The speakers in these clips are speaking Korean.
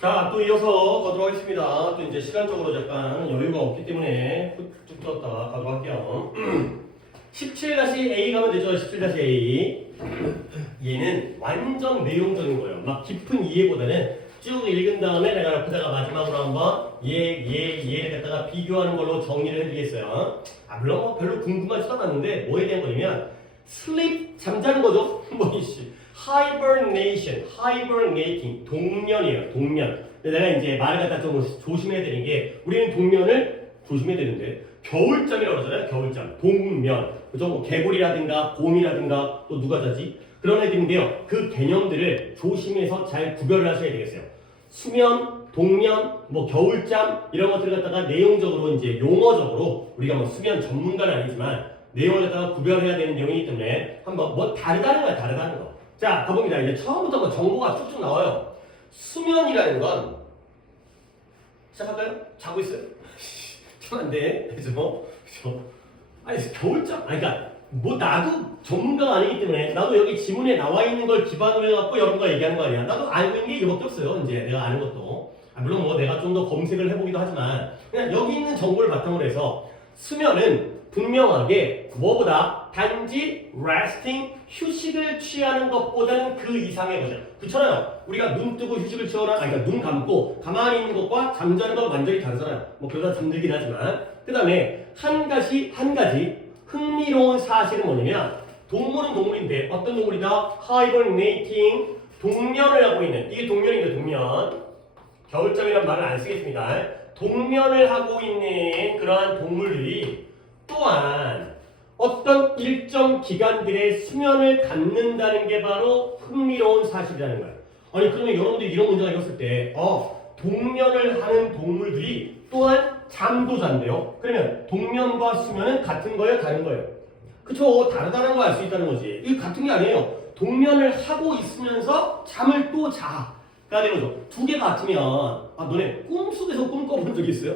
자, 또 이어서 가도록 하겠습니다. 또 이제 시간적으로 약간 여유가 없기 때문에 쭉 떴다가 가도록 할게요. 17-A 가면 되죠. 17-A. 얘는 완전 내용적인 거예요. 막 깊은 이해보다는 쭉 읽은 다음에 내가 옆에다가 마지막으로 한번 얘를 갖다가 비교하는 걸로 정리를 해드리겠어요. 물론 뭐 별로 궁금하지도 않았는데 뭐에 대한 거냐면 sleep, 잠자는 거죠. 뭐 이씨. hibernating, 동면이에요. 동면. 근데 내가 이제 말을 갖다 좀 조심해야 되는 게 우리는 동면을 조심해야 되는데 겨울잠이라고 그러잖아요. 겨울잠. 동면. 그죠? 뭐 개구리라든가 곰이라든가 또 누가 자지? 그런 애들인데요. 그 개념들을 조심해서 잘 구별을 하셔야 되겠어요. 수면, 동면, 뭐 겨울잠 이런 것들을 갖다가 내용적으로 이제 용어적으로 우리가 뭐 수면 전문가는 아니지만 내용을 갖다가 구별해야 되는 내용이기 때문에 한번 뭐 다르다는 거야. 다르다는 거. 자, 가봅니다. 이제 처음부터 뭐 정보가 쭉쭉 나와요. 수면이라는 건 시작할까요? 자고 있어요? 참 안 돼. 그죠? 아니, 겨울잠. 아니, 그러니까 뭐 나도 전문가가 아니기 때문에 나도 여기 지문에 나와 있는 걸 기반으로 해갖고 여러분과 얘기하는 거 아니야. 나도 알고 있는 게 이거밖에 없어요. 이제 내가 아는 것도. 물론 뭐 내가 좀 더 검색을 해보기도 하지만 그냥 여기 있는 정보를 바탕으로 해서 수면은 분명하게 뭐보다 단지 resting, 휴식을 취하는 것보다는 그 이상의 거죠. 그렇잖아요. 우리가 눈 뜨고 휴식을 취하거나, 아니, 그러니까 눈 감고 가만히 있는 것과 잠자는 건 완전히 다르잖아요. 뭐 그러다 잠들긴 하지만. 그 다음에 한 가지 흥미로운 사실은 뭐냐면 동물은 동물인데 어떤 동물이다? hibernating, 동면을 하고 있는, 이게 동면인데 동면. 겨울잠이란 말을 안 쓰겠습니다. 동면을 하고 있는 그러한 동물들이 또한 어떤 일정 기간들의 수면을 갖는다는 게 바로 흥미로운 사실이라는 거예요. 아니, 그러면 여러분들이 이런 문제가 읽었을 때 동면을 하는 동물들이 또한 잠도 잔대요. 그러면 동면과 수면은 같은 거예요? 다른 거예요? 그쵸? 다르다는 거 알 수 있다는 거지. 이거 같은 게 아니에요. 동면을 하고 있으면서 잠을 또 자. 가 되는 거죠. 두 개가 같으면 너네 꿈속에서 꿈 꿔본 적 있어요?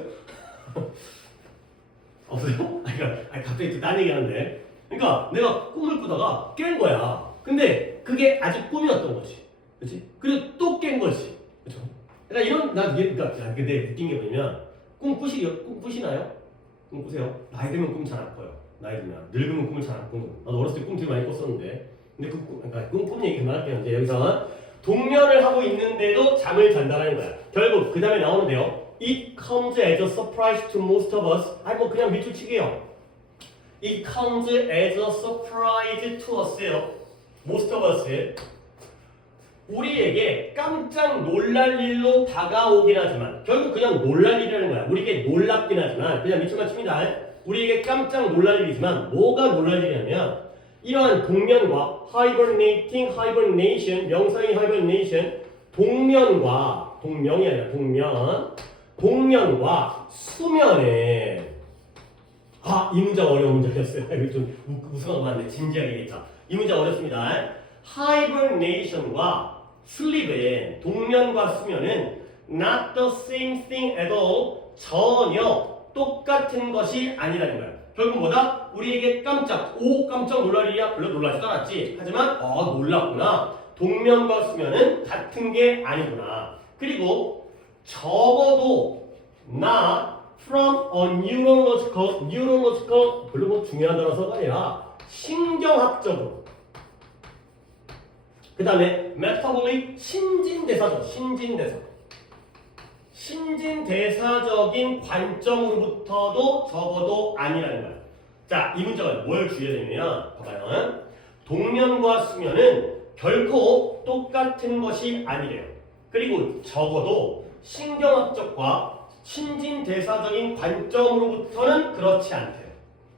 없어요? 아니, 갑자기 또 딴 얘기 하는데. 그러니까 내가 꿈을 꾸다가 깬 거야. 근데 그게 아직 꿈이었던 거지. 그치? 그리고 또 깬 거지. 그쵸? 그러니까 근데 느낀 게 뭐냐면, 꿈 꾸시나요? 꿈 꾸세요? 나이 들면 꿈 잘 안 꿔요. 나이 들면. 늙으면 꿈을 잘 안 꾸고. 나도 어렸을 때 꿈 되게 많이 꿨었는데. 근데 그러니까 꿈 얘기 그만할게요. 이제 여기서 동면을 하고 있는데도 잠을 잔다는 거야. 결국 그 다음에 나오는데요. It comes as a surprise to most of us. 뭐 그냥 밑줄치기예요. It comes as a surprise to us요. Most of us. 우리에게 깜짝 놀랄 일로 다가오긴 하지만 결국 그냥 놀랄 일이라는 거야. 우리에게 놀랍긴 하지만 그냥 밑줄만 칩니다. 우리에게 깜짝 놀랄 일이지만 뭐가 놀랄 일이냐면 이러한 동면과 hibernation, 명사인 hibernation, 동면이 아니라 동면과 수면에 이 문장 어려운 문장이었어요. 이거 좀 웃어가 많네. 진지하게 얘기했다. 이 문장 어렵습니다. hibernation과 sleep은 동면과 수면은 not the same thing at all, 전혀 똑같은 것이 아니라는 거야. 결국 뭐다? 우리에게 깜짝 놀랄 일이야? 별로 놀라지도 않았지. 하지만 놀랐구나. 동면과 수면은 같은 게 아니구나. 그리고 적어도 not from a neurological 별로 뭐 중요한 단어가 아니라 신경학적으로. 그 다음에 metabolic, 신진대사적인 관점으로부터도 적어도 아니라는 거야. 자, 이 문장은 뭘 주의해야 되냐면 봐봐요. 동면과 수면은 결코 똑같은 것이 아니래요. 그리고 적어도 신경학적과 신진대사적인 관점으로부터는 그렇지 않대요.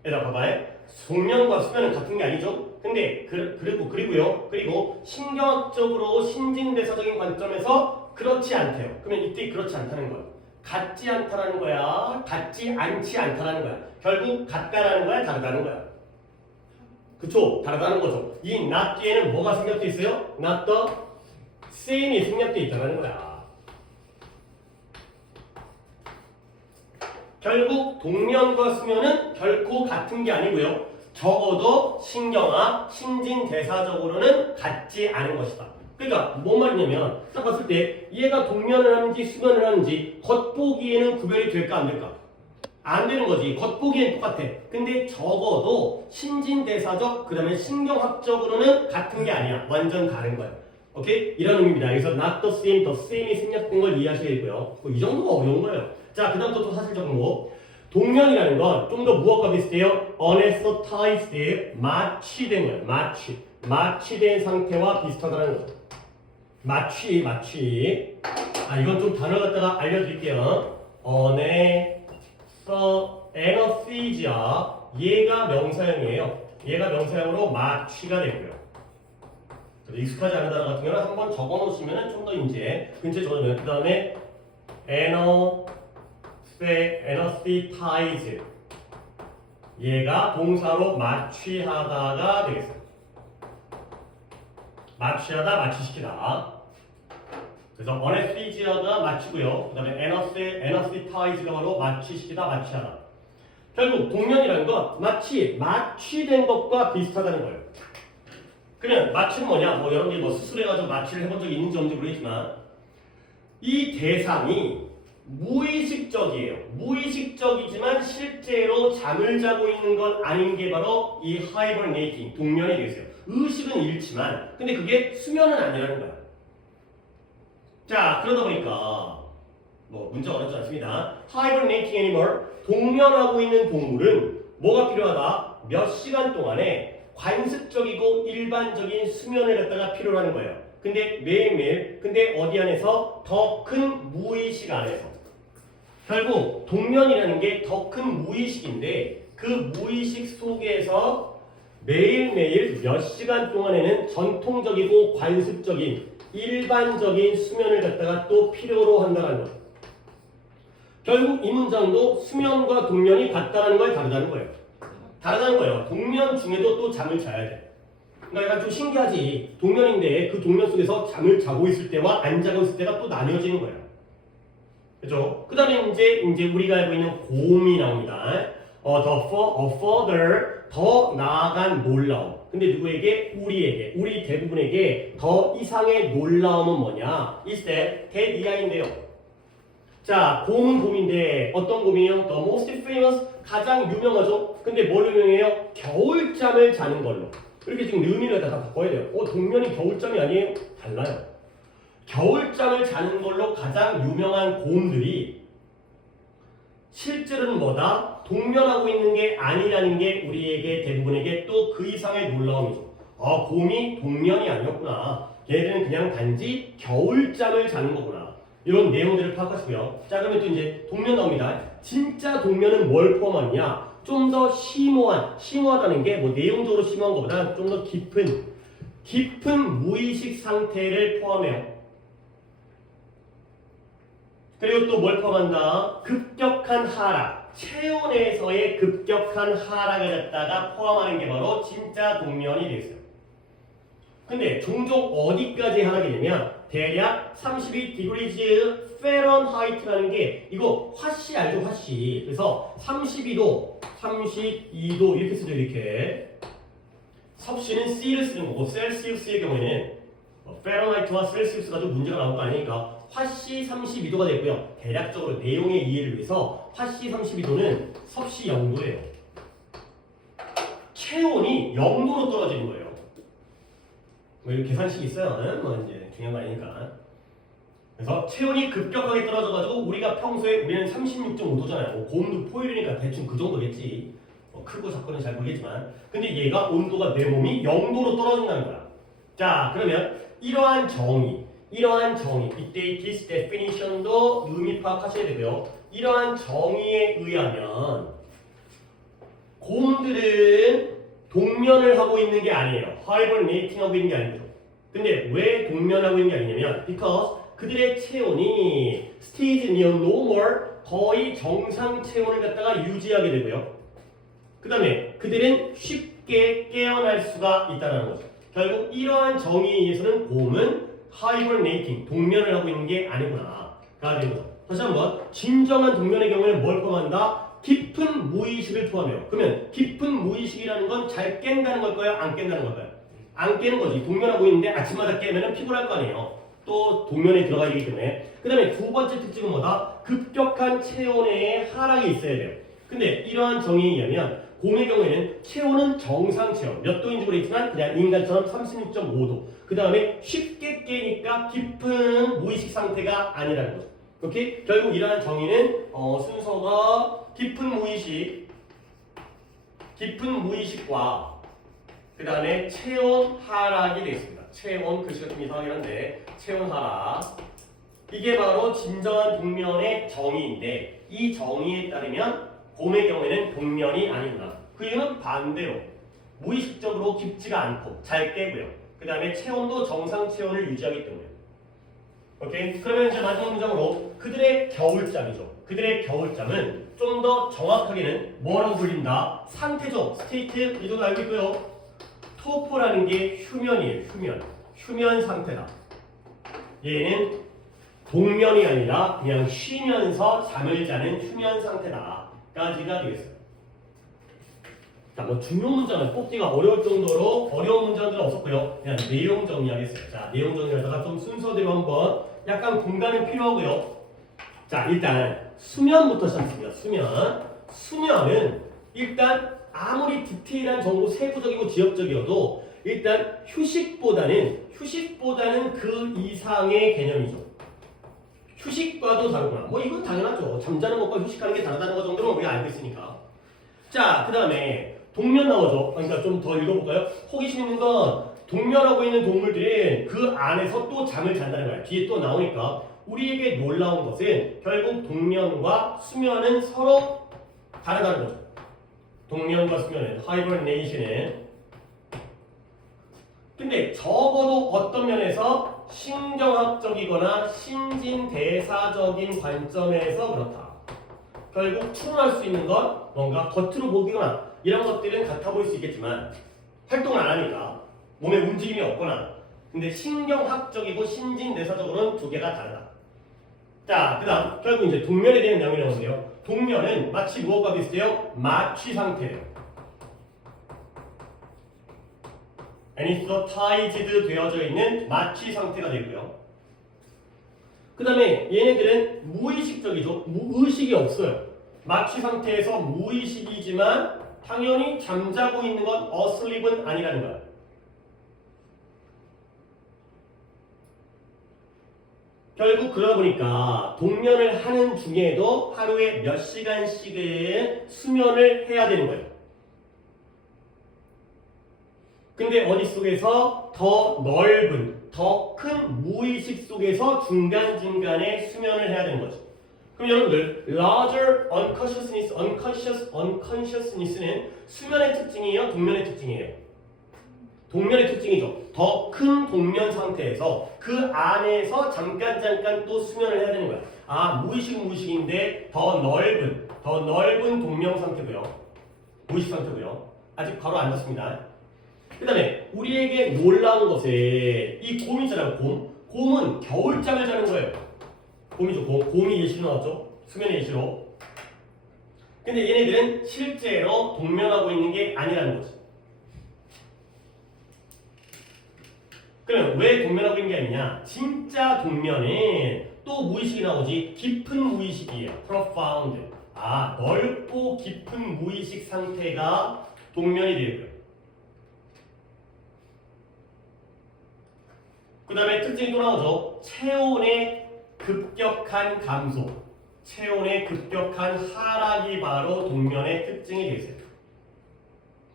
얘들아 봐봐요. 동면과 수면은 같은 게 아니죠. 근데 그리고 신경학적으로 신진대사적인 관점에서 그렇지 않대요. 그러면 이때 그렇지 않다는 거야. 같지 않다라는 거야. 같지 않지 않다라는 거야. 결국 같다라는 거야. 다르다는 거야. 그쵸? 다르다는 거죠. 이 not 뒤에는 뭐가 생략돼 있어요? not the same이 생략돼 있다는 거야. 결국 동면과 수면은 결코 같은 게 아니고요. 적어도 신경학, 신진대사적으로는 같지 않은 것이다. 그러니까 뭔 말이냐면 딱 봤을 때 얘가 동면을 하는지 수면을 하는지 겉보기에는 구별이 될까 안 될까? 안 되는 거지. 겉보기엔 똑같아. 근데 적어도 신진대사적 그다음에 신경학적으로는 같은 게 아니야. 완전 다른 거야. 오케이? 이런 의미입니다. 여기서 not the same, the same이 생략된 걸 이해하셔야 되고요. 이 정도가 어려운 거예요. 자, 그 다음부터 또 사실 정보. 동면이라는 건 좀 더 무엇과 비슷해요? anesthetized, 마취된 거예요. 마취된 상태와 비슷하다는 거죠. 마취. 아, 이건 좀 단어 갖다가 알려드릴게요. anesthesia. 얘가 명사형이에요. 얘가 명사형으로 마취가 되고요. 익숙하지 않은 단어 같은 경우는 한번 적어 놓으시면 좀 더 이제 근처에 적어놓으면 그 다음에 anesthetize. 얘가 동사로 마취하다가 되겠어요. 마취하다, 마취시키다. 그래서 anesthesia가 마취고요. 그 다음에 anesthetize가 바로 마취시키다, 마취하다. 결국 동면이라는 건 마치 마취된 것과 비슷하다는 거예요. 그러면 마취는 뭐냐? 뭐 여러분들이 뭐 수술해가지고 마취를 해본 적이 있는지 없는지 모르겠지만 이 대상이 무의식적이에요. 무의식적이지만 실제로 잠을 자고 있는 건 아닌 게 바로 이 hibernating, 동면이 되겠어요. 의식은 잃지만 근데 그게 수면은 아니라는 거야. 자, 그러다 보니까 뭐 문제가 어렵지 않습니다. hibernating animal, 동면하고 있는 동물은 뭐가 필요하다? 몇 시간 동안에 관습적이고 일반적인 수면을 갖다가 필요로 하는 거예요. 근데 매일매일, 근데 어디 안에서? 더 큰 무의식 안에서. 결국 동면이라는 게 더 큰 무의식인데 그 무의식 속에서 매일매일 몇 시간 동안에는 전통적이고 관습적인 일반적인 수면을 갖다가 또 필요로 한다는 거예요. 결국 이 문장도 수면과 동면이 같다는 거에 다르다는 거예요. 다르다는 거예요. 동면 중에도 또 잠을 자야 돼. 그러니까 약간 좀 신기하지. 동면인데 그 동면 속에서 잠을 자고 있을 때와 안 자고 있을 때가 또 나뉘어지는 거예요. 그죠? 그 다음에 이제 우리가 알고 있는 고음이 나옵니다. further, 더 나아간 놀라움. 근데 누구에게? 우리에게. 우리 대부분에게 더 이상의 놀라움은 뭐냐? is that 이하인데요. 자, 곰은 곰인데 어떤 곰이에요? The most famous, 가장 유명하죠? 근데 뭘 유명해요? 겨울잠을 자는 걸로. 이렇게 지금 의미를 다 바꿔야 돼요. 동면이 겨울잠이 아니에요? 달라요. 겨울잠을 자는 걸로 가장 유명한 곰들이 실제로는 뭐다? 동면하고 있는 게 아니라는 게 우리에게 대부분에게 또 그 이상의 놀라움이죠. 곰이 동면이 아니었구나. 얘들은 그냥 단지 겨울잠을 자는 거구나. 이런 내용들을 파악하시고요. 자, 그러면 또 이제 동면 나옵니다. 진짜 동면은 뭘 포함하느냐? 좀 더 심오하다는 게 뭐 내용적으로 심오한 것보다 좀 더 깊은 무의식 상태를 포함해요. 그리고 또 뭘 포함한다? 급격한 하락. 체온에서의 급격한 하락을 갖다가 포함하는 게 바로 진짜 동면이 되겠어요. 근데 종종 어디까지 하락이 되냐? 대략 32degrees Fahrenheit라는 게 이거 화씨 알죠? 화씨. 그래서 32도 이렇게 쓰죠. 이렇게. 섭씨는 C를 쓰는 거고 셀시우스의 경우에는 Fahrenheit와 셀시우스가 좀 문제가 나올 거 아니니까 화씨 32도가 되고요. 대략적으로 내용의 이해를 위해서 화씨 32도는 섭씨 0도예요. 체온이 0도로 떨어지는 거예요. 뭐 이런 계산식이 있어요. 뭐 이제 중요한 거 아니니까. 그래서 체온이 급격하게 떨어져가지고 우리가 평소에 우리는 36.5도잖아요. 고온도 포일이니까 대충 그 정도겠지. 크고 작고는 잘 모르겠지만, 근데 얘가 온도가 내 몸이 0도로 떨어진다는 거야. 자, 그러면 이러한 정의, 이때 this definition도 의미 파악하셔야 되고요. 이러한 정의에 의하면 곰들은 동면을 하고 있는 게 아니에요. hibernating 하고 있는 게 아니죠. 근데 왜 동면하고 있는 게 아니냐면 because 그들의 체온이 stays near normal, 거의 정상 체온을 갖다가 유지하게 되고요. 그 다음에 그들은 쉽게 깨어날 수가 있다는 거죠. 결국 이러한 정의에 의해서는 곰은 hibernating, 동면을 하고 있는 게 아니구나 가 되는 거죠. 다시 한번, 진정한 동면의 경우에는 뭘 포함한다? 깊은 무의식을 포함해요. 그러면 깊은 무의식이라는 건 잘 깬다는 걸까요? 안 깬다는 걸까요? 안 깨는 거지. 동면하고 있는데 아침마다 깨면은 피곤할 거 아니에요. 또 동면에 들어가야 되기 때문에. 그 다음에 두 번째 특징은 뭐다? 급격한 체온의 하락이 있어야 돼요. 근데 이러한 정의에 의하면 곰의 경우에는 체온은 정상 체온 몇 도인지 모르겠지만 그냥 인간처럼 36.5도. 그 다음에 쉽게 깨니까 깊은 무의식 상태가 아니라는 거죠. 오케이? 결국 이러한 정의는 순서가 깊은 무의식과 그 다음에 체온 하락이 되겠습니다. 체온 글씨가 좀 이상하긴 한데 체온 하락 이게 바로 진정한 동면의 정의인데 이 정의에 따르면 곰의 경우에는 동면이 아니구나. 그 이유는 반대로 무의식적으로 깊지가 않고 잘 깨고요. 그 다음에 체온도 정상 체온을 유지하기 때문에. 오케이? 그러면 이제 마지막 문장으로 그들의 겨울잠이죠. 그들의 겨울잠은 좀 더 정확하게는 뭐라고 불린다? 상태죠. 스테이트 이 정도 알고 있고요. 토포라는 게 휴면이에요. 휴면 상태다. 얘는 동면이 아니라 그냥 쉬면서 잠을 자는 휴면 상태다. 까지가 되겠어요. 자, 뭐 중요 문장은 뽑기가 어려울 정도로 어려운 문장들은 없었고요. 그냥 내용 정리하겠어요. 자, 내용 정리하다가 좀 순서대로 한번 약간 공간은 필요하고요. 자, 일단 수면부터 시작합니다. 수면은 일단 아무리 디테일한 정보 세부적이고 지역적이어도 일단 휴식보다는 그 이상의 개념이죠. 휴식과도 다르구나. 뭐 이건 당연하죠. 잠자는 것과 휴식하는 게 다르다는 것 정도는 우리가 알고 있으니까. 자, 그 다음에 동면 나오죠. 그러니까 좀 더 읽어볼까요? 호기심 있는 건 동면하고 있는 동물들은 그 안에서 또 잠을 잔다는 거야. 뒤에 또 나오니까 우리에게 놀라운 것은 결국 동면과 수면은 서로 다르다는 거죠. 동면과 수면은 하이버네이션은 근데 적어도 어떤 면에서 신경학적이거나 신진대사적인 관점에서 그렇다. 결국 추론할 수 있는 건 뭔가 겉으로 보기거나 이런 것들은 같아 보일 수 있겠지만 활동을 안 하니까 몸에 움직임이 없거나 근데 신경학적이고 신진대사적으로는 두 개가 다르다. 자, 그 다음 결국 이제 동면에 대한 내용이 나오는데요. 동면은 마치 무엇과 비슷해요? 마취 상태예요. anestheticed 되어져 있는 마취 상태가 되고요. 그 다음에 얘네들은 무의식적이죠. 의식이 없어요. 마취 상태에서 무의식이지만 당연히 잠자고 있는 건 asleep은 아니라는 거야. 결국 그러다 보니까 동면을 하는 중에도 하루에 몇 시간씩은 수면을 해야 되는 거예요. 근데 어디 속에서 더 넓은, 더 큰 무의식 속에서 중간중간에 수면을 해야 되는 거죠. 그럼 여러분들 larger unconsciousness는 수면의 특징이에요? 동면의 특징이에요? 동면의 특징이죠. 더 큰 동면 상태에서 그 안에서 잠깐 또 수면을 해야 되는 거야. 아, 무의식인데 더 넓은 동면 상태고요. 무의식 상태고요. 아직 바로 안 났습니다. 그 다음에 우리에게 놀라운 것은 이 곰 있잖아요. 곰은 겨울잠을 자는 거예요. 곰이죠. 곰이 예시로 나왔죠. 수면의 예시로. 근데 얘네들은 실제로 동면하고 있는 게 아니라는 거지. 그러면 왜 동면하고 있는 게 아니냐? 진짜 동면은 또 무의식이 나오지. 깊은 무의식이에요. profound. 아, 넓고 깊은 무의식 상태가 동면이 되고요. 그 다음에 특징이 또 나오죠. 체온의 급격한 감소, 체온의 급격한 하락이 바로 동면의 특징이 되겠어요.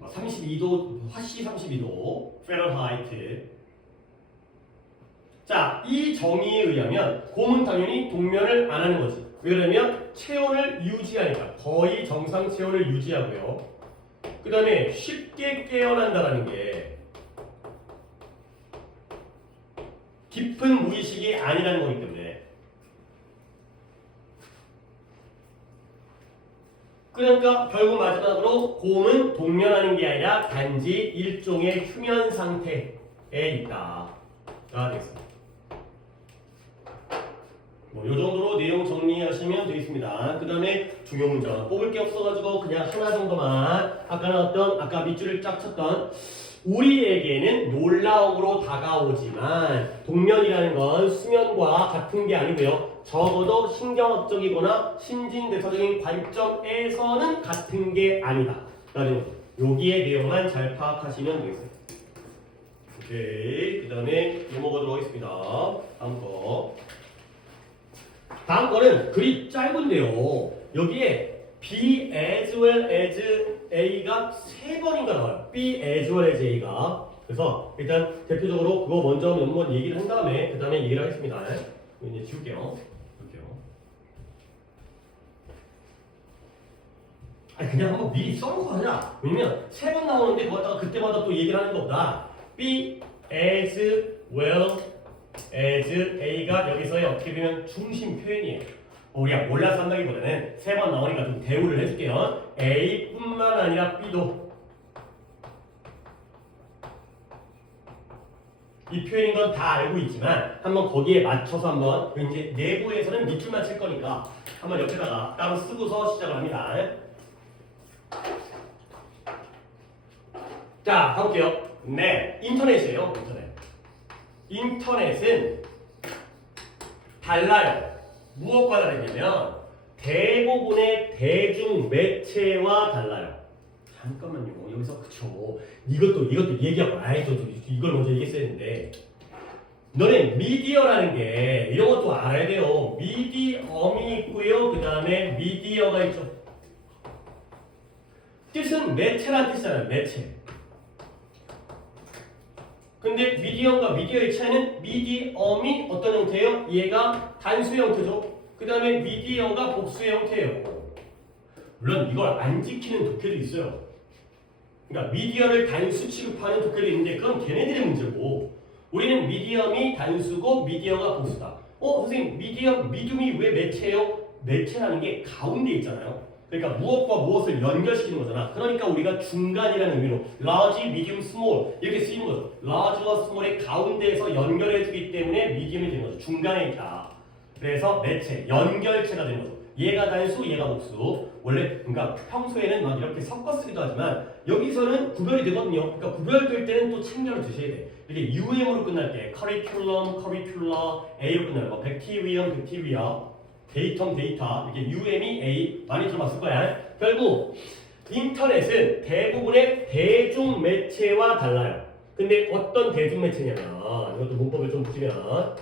32도, 화씨 32도, 페런하이트. 자, 이 정의에 의하면 곰은 당연히 동면을 안 하는 거지. 왜냐면 체온을 유지하니까 거의 정상 체온을 유지하고요. 그 다음에 쉽게 깨어난다는 게 깊은 무의식이 아니라는 거기 때문에 그러니까 결국 마지막으로 곰은 동면하는 게 아니라 단지 일종의 휴면 상태에 있다가 되겠습니다. 요 정도로 내용 정리하시면 되겠습니다. 그 다음에 중요 문장 뽑을 게 없어가지고 그냥 하나 정도만 아까 밑줄을 쫙 쳤던 우리에게는 놀라움으로 다가오지만 동면이라는 건 수면과 같은 게 아니고요. 적어도 신경학적이거나 신진대사적인 관점에서는 같은 게 아니다. 라는 여기에 내용만 잘 파악하시면 되겠어요. 오케이. 그 다음에 넘어가도록 하겠습니다. 다음 거. 다음 거는 글이 짧은데요. 여기에 be as well as A가 3번인가 나와요. be as well as A가. 그래서 일단 대표적으로 그거 먼저 한번 얘기를 한 다음에 그 다음에 얘기를 하겠습니다. 이제 지울게요. 아니 그냥 한번 미리 써놓고 하자. 왜냐면 3번 나오는데 그거 갖다가 그때마다 또 얘기를 하는 것보다 be as well as A가 여기서의 어떻게 보면 중심 표현이에요. 우리가 몰라서 한다기보다는 3번 나오니까 좀 대우를 해줄게요. A뿐만 아니라 B도 이 표현인 건 다 알고 있지만 한번 거기에 맞춰서 한번 이제 내부에서는 밑줄만 칠 거니까 한번 옆에다가 따로 쓰고서 시작을 합니다. 자, 가볼게요. 네, 인터넷이에요. 인터넷은 달라요. 무엇과 다르냐면 대부분의 대중 매체와 달라요. 잠깐만요. 여기서 그쵸. 이것도 얘기하고 이걸 먼저 얘기했어야 했는데 너네 미디어라는 게 이런 것도 알아야 돼요. 미디엄이 있고요. 그 다음에 미디어가 있죠. 뜻은 매체라는 뜻이잖아요. 매체. 근데 미디엄과 미디어의 차이는 미디엄이 어떤 형태예요? 얘가 단수 형태죠. 그 다음에 미디어가 복수 형태예요. 물론 이걸 안 지키는 독해도 있어요. 그러니까 미디어를 단수 취급하는 독해도 있는데 그건 걔네들의 문제고 우리는 미디엄이 단수고 미디어가 복수다. 선생님 미디움이 왜 매체예요? 매체라는 게 가운데 있잖아요. 그러니까 무엇과 무엇을 연결시키는 거잖아. 그러니까 우리가 중간이라는 의미로 large, medium, small 이렇게 쓰이는 거죠. large와 small의 가운데에서 연결해주기 때문에 medium이 되는 거죠. 중간에 있다. 그래서 매체, 연결체가 되는 거죠. 얘가 단수, 얘가 복수. 원래 그러니까 평소에는 막 이렇게 섞어 쓰기도 하지만 여기서는 구별이 되거든요. 그러니까 구별될 때는 또 챙겨 주셔야 돼. 이렇게 UM으로 끝날 때 curriculum, curricular, A로 끝나는 거, bacterium, bacteria, 데이터, 이렇게 UM이 A 많이 들어봤을 거야. 결국 인터넷은 대부분의 대중 매체와 달라요. 근데 어떤 대중 매체냐면 이것도 문법을 좀 보시면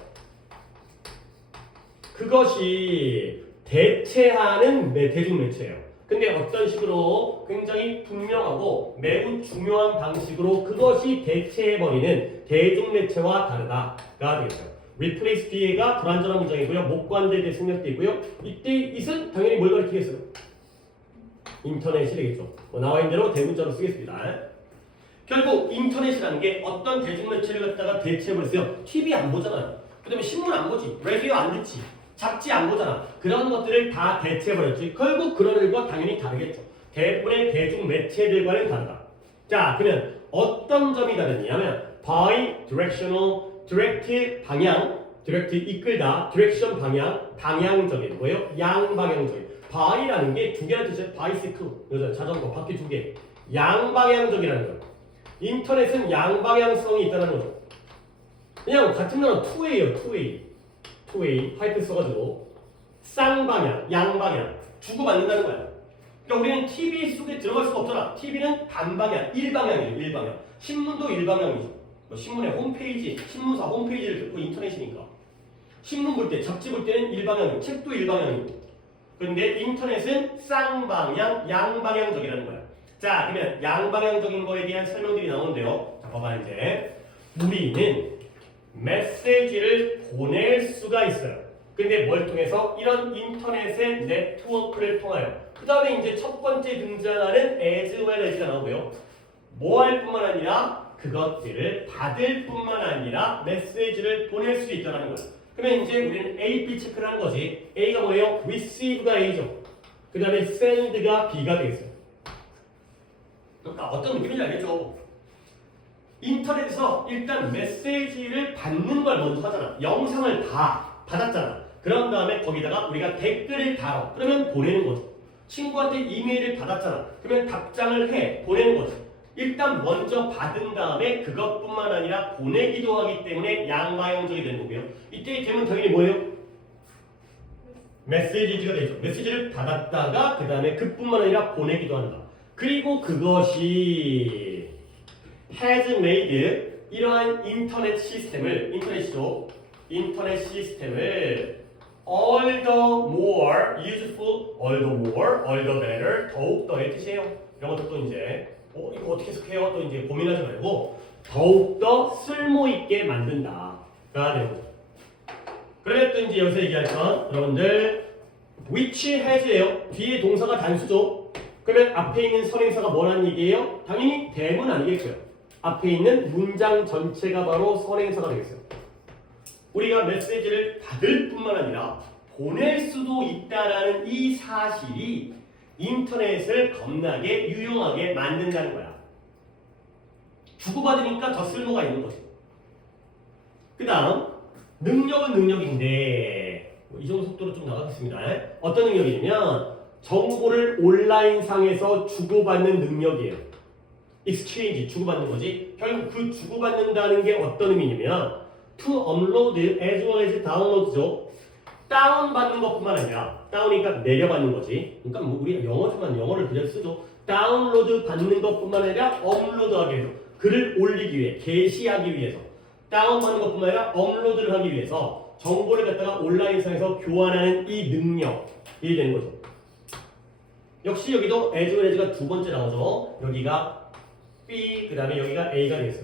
그것이 대체하는 대중 매체예요. 근데 어떤 식으로 굉장히 분명하고 매우 중요한 방식으로 그것이 대체해버리는 대중 매체와 다르다가 되겠어요. replace 뒤에가 불완전한 문장이고요. 목관대에 대해 생략되어 있고요. 이때 it은 당연히 뭘 가리키겠어요? 인터넷이 되겠죠. 나와 있는 대로 대문자로 쓰겠습니다. 결국 인터넷이라는 게 어떤 대중매체를 갖다가 대체해버렸어요. TV 안 보잖아요. 그 다음에 신문 안 보지. 라디오 안 듣지. 잡지 안 보잖아. 그런 것들을 다 대체해버렸지. 결국 그런 일과 당연히 다르겠죠. 대부분의 대중매체들과는 다르다. 자, 그러면 어떤 점이 다르냐면 bi-directional 디렉트 방향, 디렉트 이끌다, 디렉션 방향, 방향적인 거예요. 양방향적인. 바이라는 게 두 개라는 뜻이에요. 바이시클, 자전거 바퀴 두 개. 양방향적이라는 거예요. 인터넷은 양방향성이 있다는 거죠. 그냥 같은 단어 투웨이예요. 투웨이 하이픈 써가지고 쌍방향, 양방향 주고받는다는 거야. 그러니까 우리는 TV 속에 들어갈 수가 없잖아. TV는 단방향, 일방향이죠. 일방향. 신문도 일방향이죠. 신문의 홈페이지, 신문사 홈페이지를 듣고 인터넷이니까 신문 볼 때, 잡지 볼 때는 일방향이고 책도 일방향이고 그런데 인터넷은 쌍방향, 양방향적이라는 거야. 자, 그러면 양방향적인 거에 대한 설명들이 나오는데요. 자, 봐봐 이제 우리는 메시지를 보낼 수가 있어요. 근데 뭘 통해서? 이런 인터넷의 네트워크를 통하여 그 다음에 이제 첫 번째 등장하는 as well as가 나오고요. 뭐 할 뿐만 아니라 그것들을 받을 뿐만 아니라 메시지를 보낼 수 있다는 거예요. 그러면 이제 우리는 A, B 체크를 하는 거지. A가 뭐예요? receive가 A죠. 그 다음에 send가 B가 되겠어요. 그러니까 어떤 느낌인지 알겠죠? 인터넷에서 일단 메시지를 받는 걸 먼저 하잖아. 영상을 다 받았잖아. 그런 다음에 거기다가 우리가 댓글을 달아. 그러면 보내는 거죠. 친구한테 이메일을 받았잖아. 그러면 답장을 해. 보내는 거죠. 일단 먼저 받은 다음에 그것뿐만 아니라 보내기도 하기 때문에 양가형적이 되는 거고요. 이때 되면 당연히 뭐예요? 메시지가 되죠. 메시지를 받았다가 그 다음에 그뿐만 아니라 보내기도 한다. 그리고 그것이 has made 이러한 인터넷 시스템을 인터넷 시스템을 all the more useful, all the more, all the better, 더욱더의 뜻이에요. 이런 것도 또 이제 이거 어떻게 해석해요? 또 이제 고민하지 말고 더욱더 쓸모있게 만든다가 되는 거죠. 그러면 또 이제 여기서 얘기할 건 여러분들 which has예요. 뒤에 동사가 단수죠. 그러면 앞에 있는 선행사가 뭐라는 얘기예요? 당연히 대문 아니겠고요. 앞에 있는 문장 전체가 바로 선행사가 되겠어요. 우리가 메시지를 받을 뿐만 아니라 보낼 수도 있다라는 이 사실이 인터넷을 겁나게 유용하게 만든다는 거야. 주고받으니까 더 쓸모가 있는 거지. 그 다음 능력은 능력인데 이 정도 속도로 좀 나가겠습니다. 어떤 능력이냐면 정보를 온라인상에서 주고받는 능력이에요. exchange, 주고받는 거지. 결국 그 주고받는다는 게 어떤 의미냐면 to upload as well as download죠. 다운받는 것뿐만 아니라 다운이니까 내려받는 거지. 그러니까 뭐 우리 영어지만 영어를 그냥 쓰죠. 다운로드 받는 것뿐만 아니라 업로드하기 위해서 글을 올리기 위해 게시하기 위해서 다운받는 것뿐만 아니라 업로드를 하기 위해서 정보를 갖다가 온라인상에서 교환하는 이 능력이 되는 거죠. 역시 여기도 as well as가 두 번째 나오죠. 여기가 B, 그 다음에 여기가 A가 되겠어요.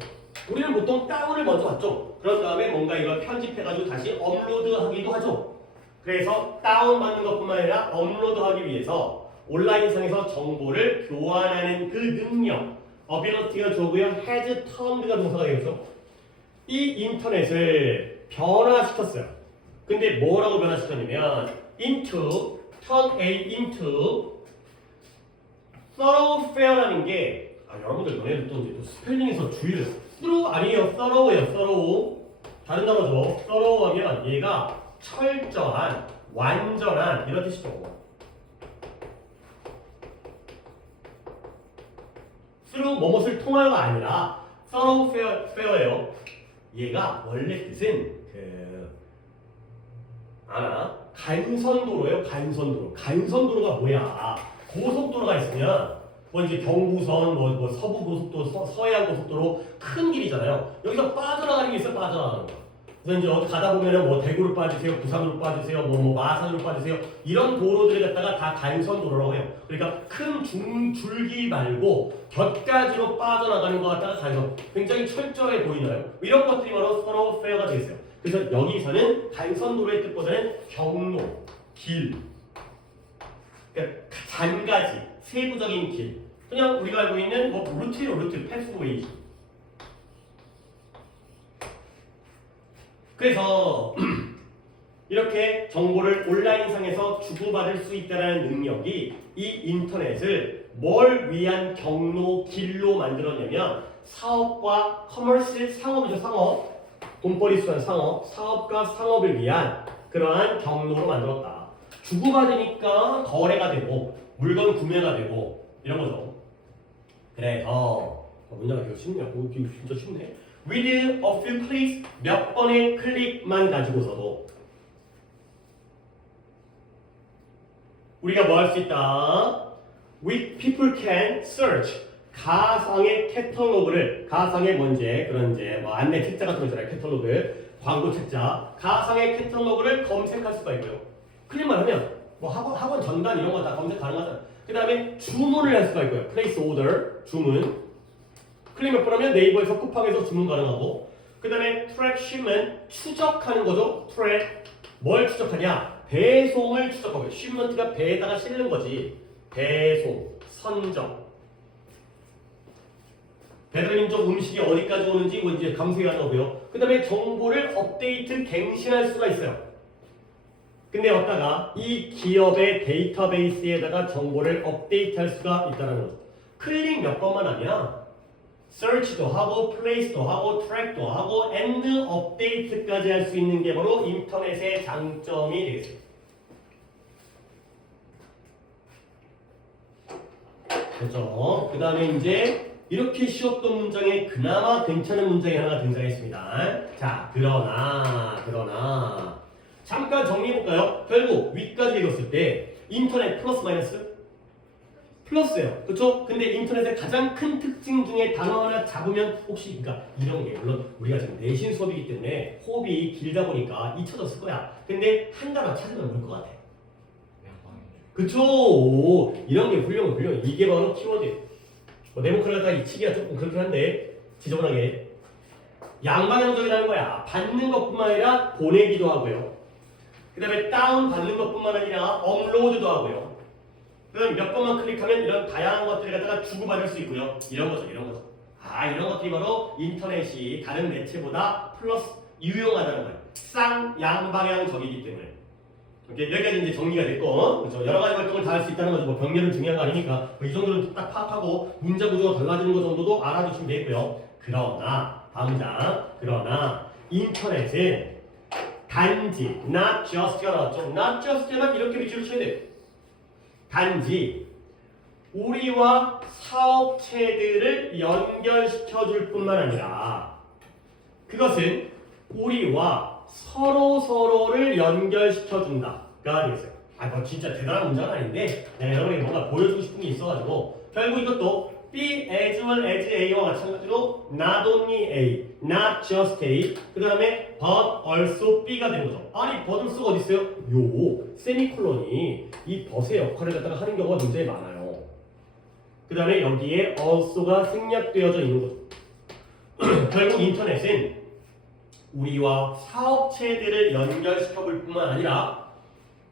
우리는 보통 다운을 먼저 받죠. 그런 다음에 뭔가 이걸 편집해가지고 다시 업로드하기도 하죠. 그래서 다운받는 것뿐만 아니라 업로드하기 위해서 온라인상에서 정보를 교환하는 그 능력, ability가 주어고요. has turned가 동사가 되겠죠. 이 인터넷을 변화시켰어요. 근데 뭐라고 변화시켰냐면 into, turn A into thoroughfare라는 게 여러분들 너네들 또 이제 또 스펠링에서 주의를 through 아니에요. thorough예요. thorough. 다른 단어죠. thorough 하면 얘가 철저한, 완전한 이런 뜻이죠. through 뭐뭇을 통하여가 아니라 thoroughfare예요. 얘가 원래 뜻은 간선도로예요. 간선도로. 간선도로가 뭐야? 고속도로가 있으면 뭐 이제 경부선, 뭐 서부고속도로, 서해안고속도로 큰 길이잖아요. 여기서 빠져나가는 게 있어요. 빠져나가는 거. 그래서 이제 어디 가다 보면은 뭐 대구로 빠지세요, 부산으로 빠지세요, 뭐 마산으로 빠지세요. 이런 도로들을 갖다가 다 간선도로라고 해요. 그러니까 큰 줄기 말고 곁가지로 빠져나가는 것 갖다가 간선. 굉장히 철저해 보이나요? 이런 것들이 바로 thoroughfare가 되겠어요. 그래서 여기서는 간선도로의 뜻보다는 경로, 길, 그러니까 잔가지, 세부적인 길. 그냥 우리가 알고 있는 뭐 루트요, 루트, 패스웨이. 그래서 이렇게 정보를 온라인상에서 주고받을 수 있다는 능력이 이 인터넷을 뭘 위한 경로, 길로 만들었냐면 사업과 커머스, 상업이죠. 상업. 돈벌이 수단 상업, 사업과 상업을 위한 그러한 경로로 만들었다. 주고받으니까 거래가 되고 물건 구매가 되고 이런 거죠. 그래서 문제가 되게 쉽네요. 진짜 쉽네. With a few clicks, 몇 번의 클릭만 가지고서도 우리가 뭐 할 수 있다? People can search. 가상의 캐탈로그를, 가상의 뭔지 그런 이제 뭐 안내 책자 같은 거 있잖아요. 캐탈로그, 광고 책자, 가상의 캐탈로그를 검색할 수가 있고요. 클릭만 하면 뭐 학원 전단 이런 거 다 검색 가능하잖아요. 그 다음에 주문을 할 수가 있고요. Place order, 주문. 클릭 몇 번 하면 네이버에서 쿠팡에서 주문 가능하고, 그 다음에 track shipment, 추적하는 거죠. track, 뭘 추적하냐? 배송을 추적하고요. shipment가 배에다가 실는 거지. 배송, 선정. 배달민 쪽 음식이 어디까지 오는지 뭐 이제 감소해야 하고요. 그 다음에 정보를 업데이트, 갱신할 수가 있어요. 근데 어디다가 이 기업의 데이터베이스에다가 정보를 업데이트할 수가 있다는 거죠. 클릭 몇 번만 하면 search도 하고, place도 하고, track도 하고, and update까지 할 수 있는 게 바로 인터넷의 장점이 되겠습니다. 그렇죠. 그 다음에 이제 이렇게 쉬웠던 문장에 그나마 괜찮은 문장이 하나가 등장했습니다. 자, 그러나 잠깐 정리해볼까요? 결국 위까지 읽었을 때 인터넷 플러스 마이너스? 플러스예요. 그렇죠? 근데 인터넷의 가장 큰 특징 중에 단어 하나 잡으면 혹시 그러니까 이런 게 물론 우리가 지금 내신 수업이기 때문에 호흡이 길다 보니까 잊혀졌을 거야. 근데 한 단어 찾으면 올 것 같아. 그쵸? 이런 게 훌륭해. 이게 바로 키워드. 뭐 네모칸을 갖다가 잊히기가 조금 그렇긴 한데 지저분하게 양방향적이라는 거야. 받는 것뿐만 아니라 보내기도 하고요. 그 다음에 다운 받는 것뿐만 아니라 업로드도 하고요. 그럼 몇 번만 클릭하면 이런 다양한 것들을 갖다가 주고받을 수 있고요. 이런 거죠. 이런 것들이 바로 인터넷이 다른 매체보다 플러스 유용하다는 거예요. 쌍양방향적이기 때문에. 오케이, 여기까지 이제 정리가 됐고, 그렇죠? 여러 가지 활동을 다 할 수 있다는 거죠. 뭐 병렬은 중요한 거 아니니까 이 정도는 딱 파악하고 문자 구조가 달라지는 거 정도도 알아두시면 되고요. 그러나 다음 장, 인터넷은 단지 not just가 나왔죠. not just만 이렇게 밑줄을 쳐야 돼요. 단지 우리와 사업체들을 연결시켜줄 뿐만 아니라 그것은 우리와 서로를 연결시켜준다가 되겠어요. 뭐 진짜 대단한 문장은 아닌데 내가 여러분에게 뭔가 보여주고 싶은 게 있어가지고 결국 이것도 be as well as A와 마찬가지로 not only A, not just A 그 다음에 but also B가 되는 거죠. 아니 but을 쓰고 어디 있어요? 요 세미콜론이 이 but의 역할을 갖다가 하는 경우가 굉장히 많아요. 그 다음에 여기에 also가 생략되어져 있는 거죠. 결국 인터넷은 우리와 사업체들을 연결시켜볼 뿐만 아니라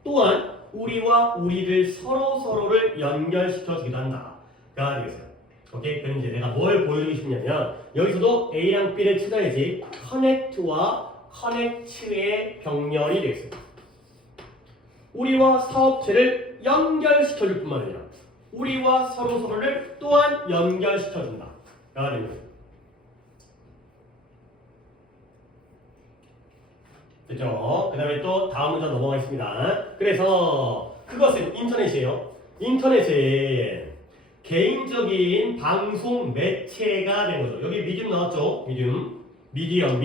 또한 우리와 우리를 서로를 연결시켜주기도 한다가 되겠어요. 오케이? 그럼 이제 내가 뭘 보여주고 싶냐면 여기서도 A랑 B를 찾아야지 connect와 connect의 병렬이 되겠어요. 우리와 사업체를 연결시켜줄 뿐만 아니라 우리와 서로를 또한 연결시켜준다가 되는 거예요. 그죠? 그 다음에 또 다음 문장 넘어가겠습니다. 그래서 그것은 인터넷이에요. 인터넷은 개인적인 방송 매체가 된 거죠. 여기 미디엄 나왔죠? 미디엄.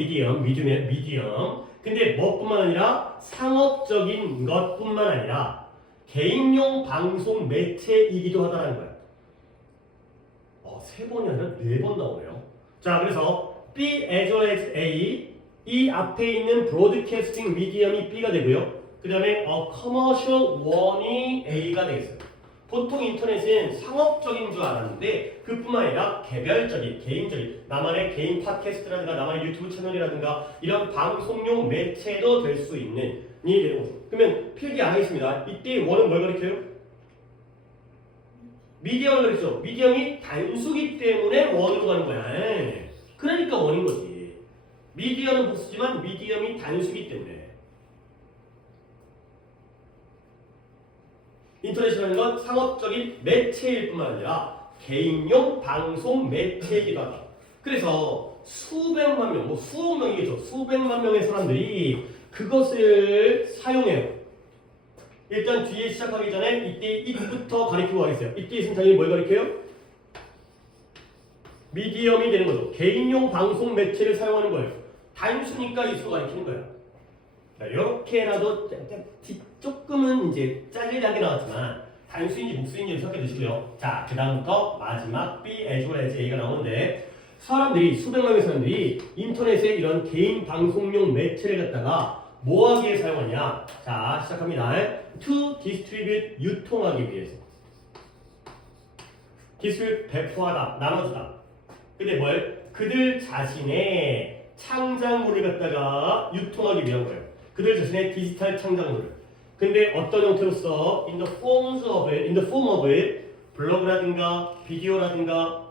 근데 뭐뿐만 아니라 상업적인 것뿐만 아니라 개인용 방송 매체이기도 하다는 거예요. 3번이 아니라 4번 나오네요. 자, 그래서 B as well as A 이 앞에 있는 브로드캐스팅 미디엄이 B가 되고요. 그 다음에 커머셜 원이 A가 되겠어요. 보통 인터넷은 상업적인 줄 알았는데 그뿐만 아니라 개별적인, 개인적인 나만의 개인 팟캐스트라든가 나만의 유튜브 채널이라든가 이런 방송용 매체도 될 수 있는 이 내용. 그러면 필기 안 하겠습니다. 이때 원은 뭘 가리켜요? 미디엄을 가리죠. 미디엄이 단수기 때문에 원으로 가는 거야. 그러니까 원인 거지. 미디엄은 복수지만 미디엄이 단수기 때문에 인터넷이라는 건 상업적인 매체일 뿐만 아니라 개인용 방송 매체이기도 하다. 그래서 수백만 명, 수억 명이겠죠. 수백만 명의 사람들이 그것을 사용해요. 일단 뒤에 시작하기 전에 이때 it부터 가리키고 가겠어요. 이때 있으면 당연히 뭘 가리켜요? 미디엄이 되는 거죠. 개인용 방송 매체를 사용하는 거예요. 단수니까 이수 가리키는 거예요. 자, 이렇게라도 조금은 이제 짜질하게 나왔지만 단수인지 복수인지 생각해 두시고요. 자, 그 다음부터 마지막 B as well as A가 나오는데 사람들이 수백 명의 사람들이 인터넷에 이런 개인 방송용 매체를 갖다가 뭐 하기에 사용하냐? 자, 시작합니다. To distribute 유통하기 위해서. distribute 배포하다, 나눠주다. 근데 뭘? 그들 자신의 창작물을 갖다가 유통하기 위한 거예요. 그들 자신의 디지털 창작물을. 근데 어떤 형태로서 in the form of 블로그라든가 비디오라든가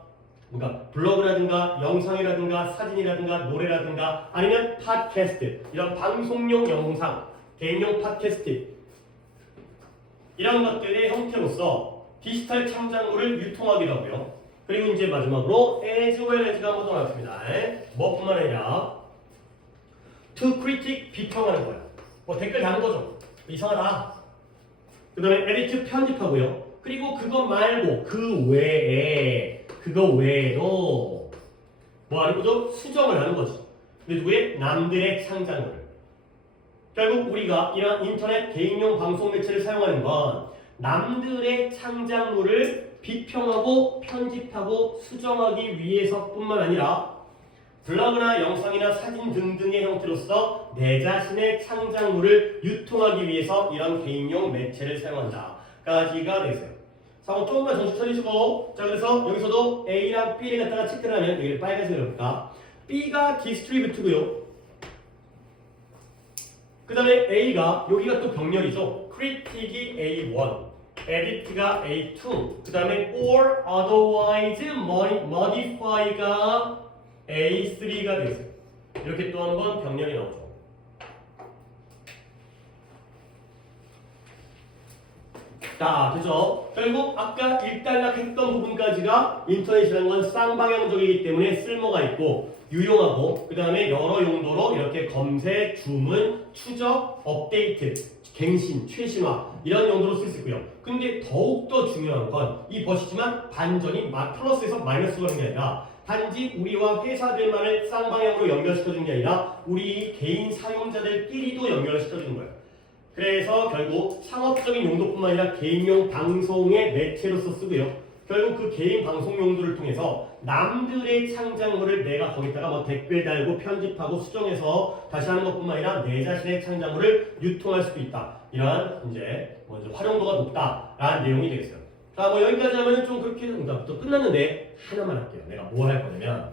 뭔가 블로그라든가 영상이라든가 사진이라든가 노래라든가 아니면 팟캐스트 이런 방송용 영상, 개인용 팟캐스트 이런 것들의 형태로서 디지털 창작물을 유통하기도 하고요. 그리고 이제 마지막으로 as well as가 한번 더 나왔습니다. 뭐뿐만 아니라 to critique 비평하는 거예요. 뭐 댓글 다는 거죠. 이상하다. 그 다음에 edit 편집하고요. 그리고 그거 말고 그 외에 그거 외에도 뭐 하는 거죠? 수정을 하는 거지. 근데 누구의? 남들의 창작물을. 결국 우리가 이런 인터넷 개인용 방송 매체를 사용하는 건 남들의 창작물을 비평하고 편집하고 수정하기 위해서뿐만 아니라 블로그나 영상이나 사진 등등의 형태로서 내 자신의 창작물을 유통하기 위해서 이런 개인용 매체를 사용한다까지가 되세요. 자, 조금만 정신 차리시고, 자, 그래서 여기서도 A랑 B를 갖다가 체크를 하면 여기를 빨간색으로 볼까? B가 디스트리뷰트고요. 그 다음에 A가 여기가 또 병렬이죠. 크리틱이 A1, 에디트가 A2, 그 다음에 or otherwise modify가 A3가 되겠어요. 이렇게 또 한번 병렬이 나오죠. 자, 그죠? 결국 아까 일단락했던 부분까지가 인터넷이라는 건 쌍방향적이기 때문에 쓸모가 있고 유용하고 그 다음에 여러 용도로 이렇게 검색, 주문, 추적, 업데이트, 갱신, 최신화 이런 용도로 쓸 수 있고요. 근데 더욱더 중요한 건 이 버시지만 반전이 플러스에서 마이너스가 되는 게 아니라 단지 우리와 회사들만을 쌍방향으로 연결시켜주는 게 아니라 우리 개인 사용자들끼리도 연결시켜주는 거예요. 그래서 결국 상업적인 용도뿐만 아니라 개인용 방송의 매체로서 쓰고요. 결국 그 개인 방송 용도를 통해서 남들의 창작물을 내가 거기다가 뭐 댓글 달고 편집하고 수정해서 다시 하는 것뿐만 아니라 내 자신의 창작물을 유통할 수도 있다. 이러한 이제 먼저 활용도가 높다라는 내용이 되겠어요. 자, 뭐 여기까지 하면 좀 그렇게 또 끝났는데 하나만 할게요. 내가 뭐 할 거냐면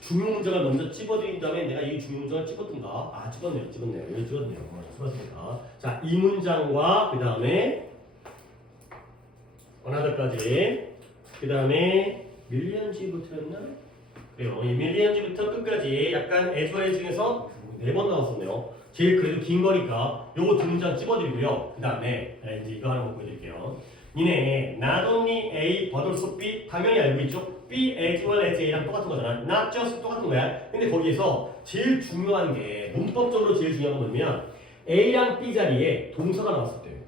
중요 문장을 먼저 찝어드린 다음에 내가 이 중요 문장을 찝었던가? 아, 찍었네요. 여기 찍었네요. 찍었습니다. 자, 이 문장과 그 다음에 어나더까지 그 다음에 밀리언즈부터였나? 그래요. 이 밀리언즈부터 끝까지 약간 에즈와이 중에서 4번 나왔었네요. 제일 그래도 긴 거니까 요거 두 문장 찝어드리고요. 그 다음에 이제 이거 하나 보여드릴게요. 니네 not only A but also B 당연히 알고 있죠? B as well as A랑 똑같은 거잖아. not just 똑같은 거야. 근데 거기에서 제일 중요한 게 문법적으로 제일 중요한 건 뭐냐면 A랑 B 자리에 동사가 나왔을 때예요.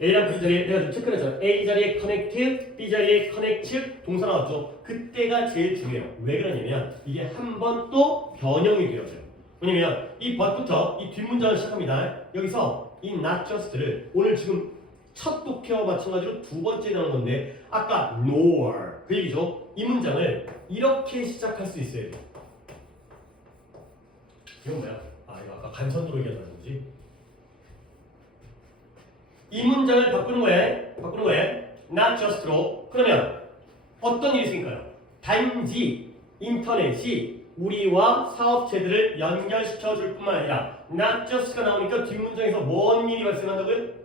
A랑 B 자리에 내가 좀 체크를 했잖아. A 자리에 connect, B 자리에 connect 동사 나왔죠. 그때가 제일 중요해요. 왜 그러냐면 이게 한 번 또 변형이 되어져요. 왜냐면 이 but부터 이 뒷문장을 시작합니다. 여기서 이 not just를 오늘 지금 첫 독해와 마찬가지로 두 번째 나온 건데 아까 nor 그 얘기죠. 이 문장을 이렇게 시작할 수 있어야 돼요. 이건 뭐야? 아, 이거 아까 간선으로 얘기하는 거지. 이 문장을 바꾸는 거예요. not just로. 그러면 어떤 일이 생길까요? 단지 인터넷이 우리와 사업체들을 연결시켜 줄 뿐만 아니라 not just가 나오니까 뒷문장에서 뭔 일이 발생한다고요?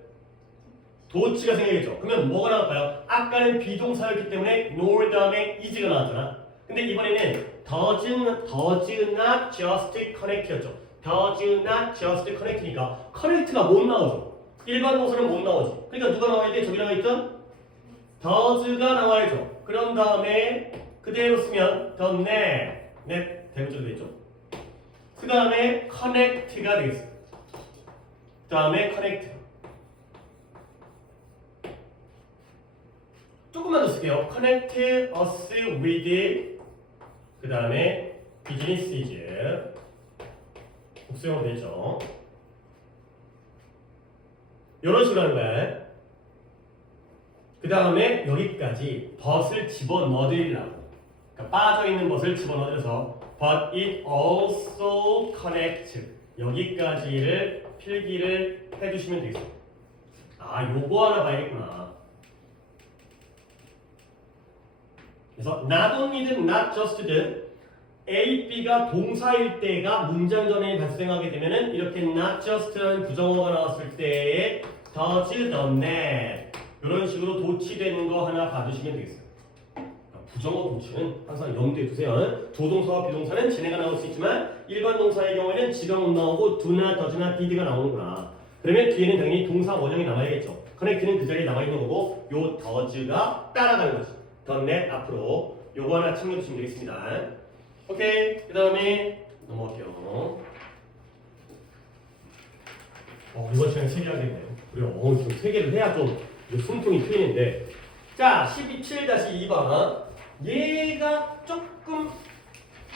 도치가 생기겠죠. 그러면 뭐가 나올까요? 아까는 비동사였기 때문에 nor 다음에 is가 나왔잖아. 근데 이번에는 does not just connect였죠. does not just connect니까 connect가 못 나오죠. 일반 동사는 못 나오지. 그러니까 누가 나와야 돼? 저기 나와 있던 does가 나와야죠. 그런 다음에 그대로 쓰면 the net 대문자로 되겠죠. 그 다음에 connect가 되겠어요. 그 다음에 connect. 조금만 더 쓸게요. connect us with 그 다음에 businesses 복수형으로 되죠. 이런 식으로 하는 거야. 그 다음에 여기까지 but을 집어넣으려고 그러니까 빠져있는 것을 집어넣어서 but it also connects 여기까지를 필기를 해주시면 되겠어요. 아, 요거 하나 봐야겠구나. 그래서 not only든 not just든 A, B가 동사일 때가 문장 전에 발생하게 되면은 이렇게 not just라는 부정어가 나왔을 때에 does the net 이런 식으로 도치되는 거 하나 봐주시면 되겠어요. 부정어 도치는 항상 염두에 두세요. 조동사와 비동사는 진해가 나올 수 있지만 일반 동사의 경우에는 지가 못 나오고 do나 does나 did가 나오는구나. 그러면 뒤에는 당연히 동사 원형이 남아야겠죠. connect는 그 자리에 남아있는 거고 요 does가 따라가는 거지. the net 앞으로 요거 하나 챙겨주시면 되겠습니다. 오케이. 그 다음에 넘어갈게요. 이번 시간에 3개 하겠네요. 그래요. 좀 3개를 해야 좀 숨통이 트이는데. 자, 12.7-2번. 얘가 조금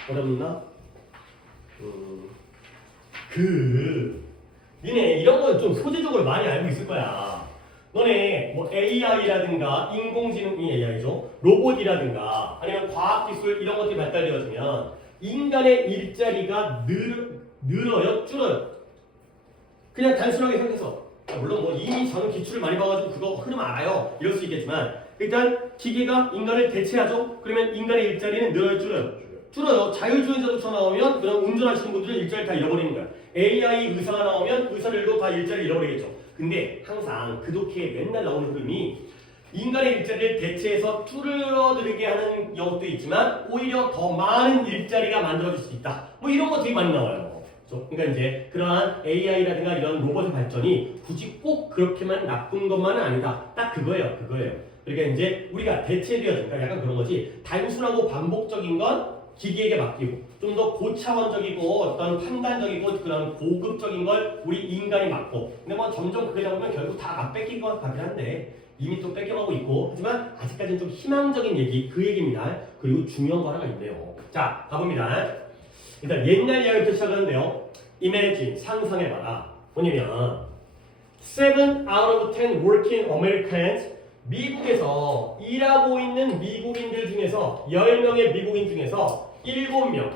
어렵나? 니네 이런 거 좀 소재적으로 많이 알고 있을 거야. 너네 뭐 AI라든가 인공지능이 AI죠. 로봇이라든가 아니면 과학기술 이런 것들이 발달되어지면 인간의 일자리가 늘어요? 줄어요? 그냥 단순하게 생각해서 물론 뭐 이미 저는 기출을 많이 봐가지고 그거 흐름 알아요. 이럴 수 있겠지만 일단 기계가 인간을 대체하죠. 그러면 인간의 일자리는 늘어요? 줄어요? 줄어요. 자율주행자동차 나오면 그냥 운전하시는 분들은 일자리 다 잃어버리는 거야. AI 의사가 나오면 의사들도 다 일자리 잃어버리겠죠. 근데 항상 그독해 맨날 나오는 흐름이 인간의 일자리를 대체해서 줄어들게 하는 경우도 있지만 오히려 더 많은 일자리가 만들어질 수 있다. 뭐 이런 거 되게 많이 나와요. 그러니까 이제 그러한 AI라든가 이런 로봇의 발전이 굳이 꼭 그렇게만 나쁜 것만은 아니다. 딱 그거예요. 그러니까 이제 우리가 대체되어지니까 약간 그런 거지. 단순하고 반복적인 건 기계에게 맡기고 좀 더 고차원적이고 어떤 판단적이고 그런 고급적인 걸 우리 인간이 맡고 근데 뭐 점점 그게 되면 결국 다 안 뺏길 것 같긴 한데 이미 또 뺏겨가고 있고 하지만 아직까지는 좀 희망적인 얘기 그 얘기입니다. 그리고 중요한 거 하나가 있네요. 자 가봅니다. 일단 옛날 이야기부터 시작하는데요. Imagine 상상해봐라. 뭐냐면 7 out of 10 working Americans 미국에서 일하고 있는 미국인들 중에서 10명의 미국인 중에서 7명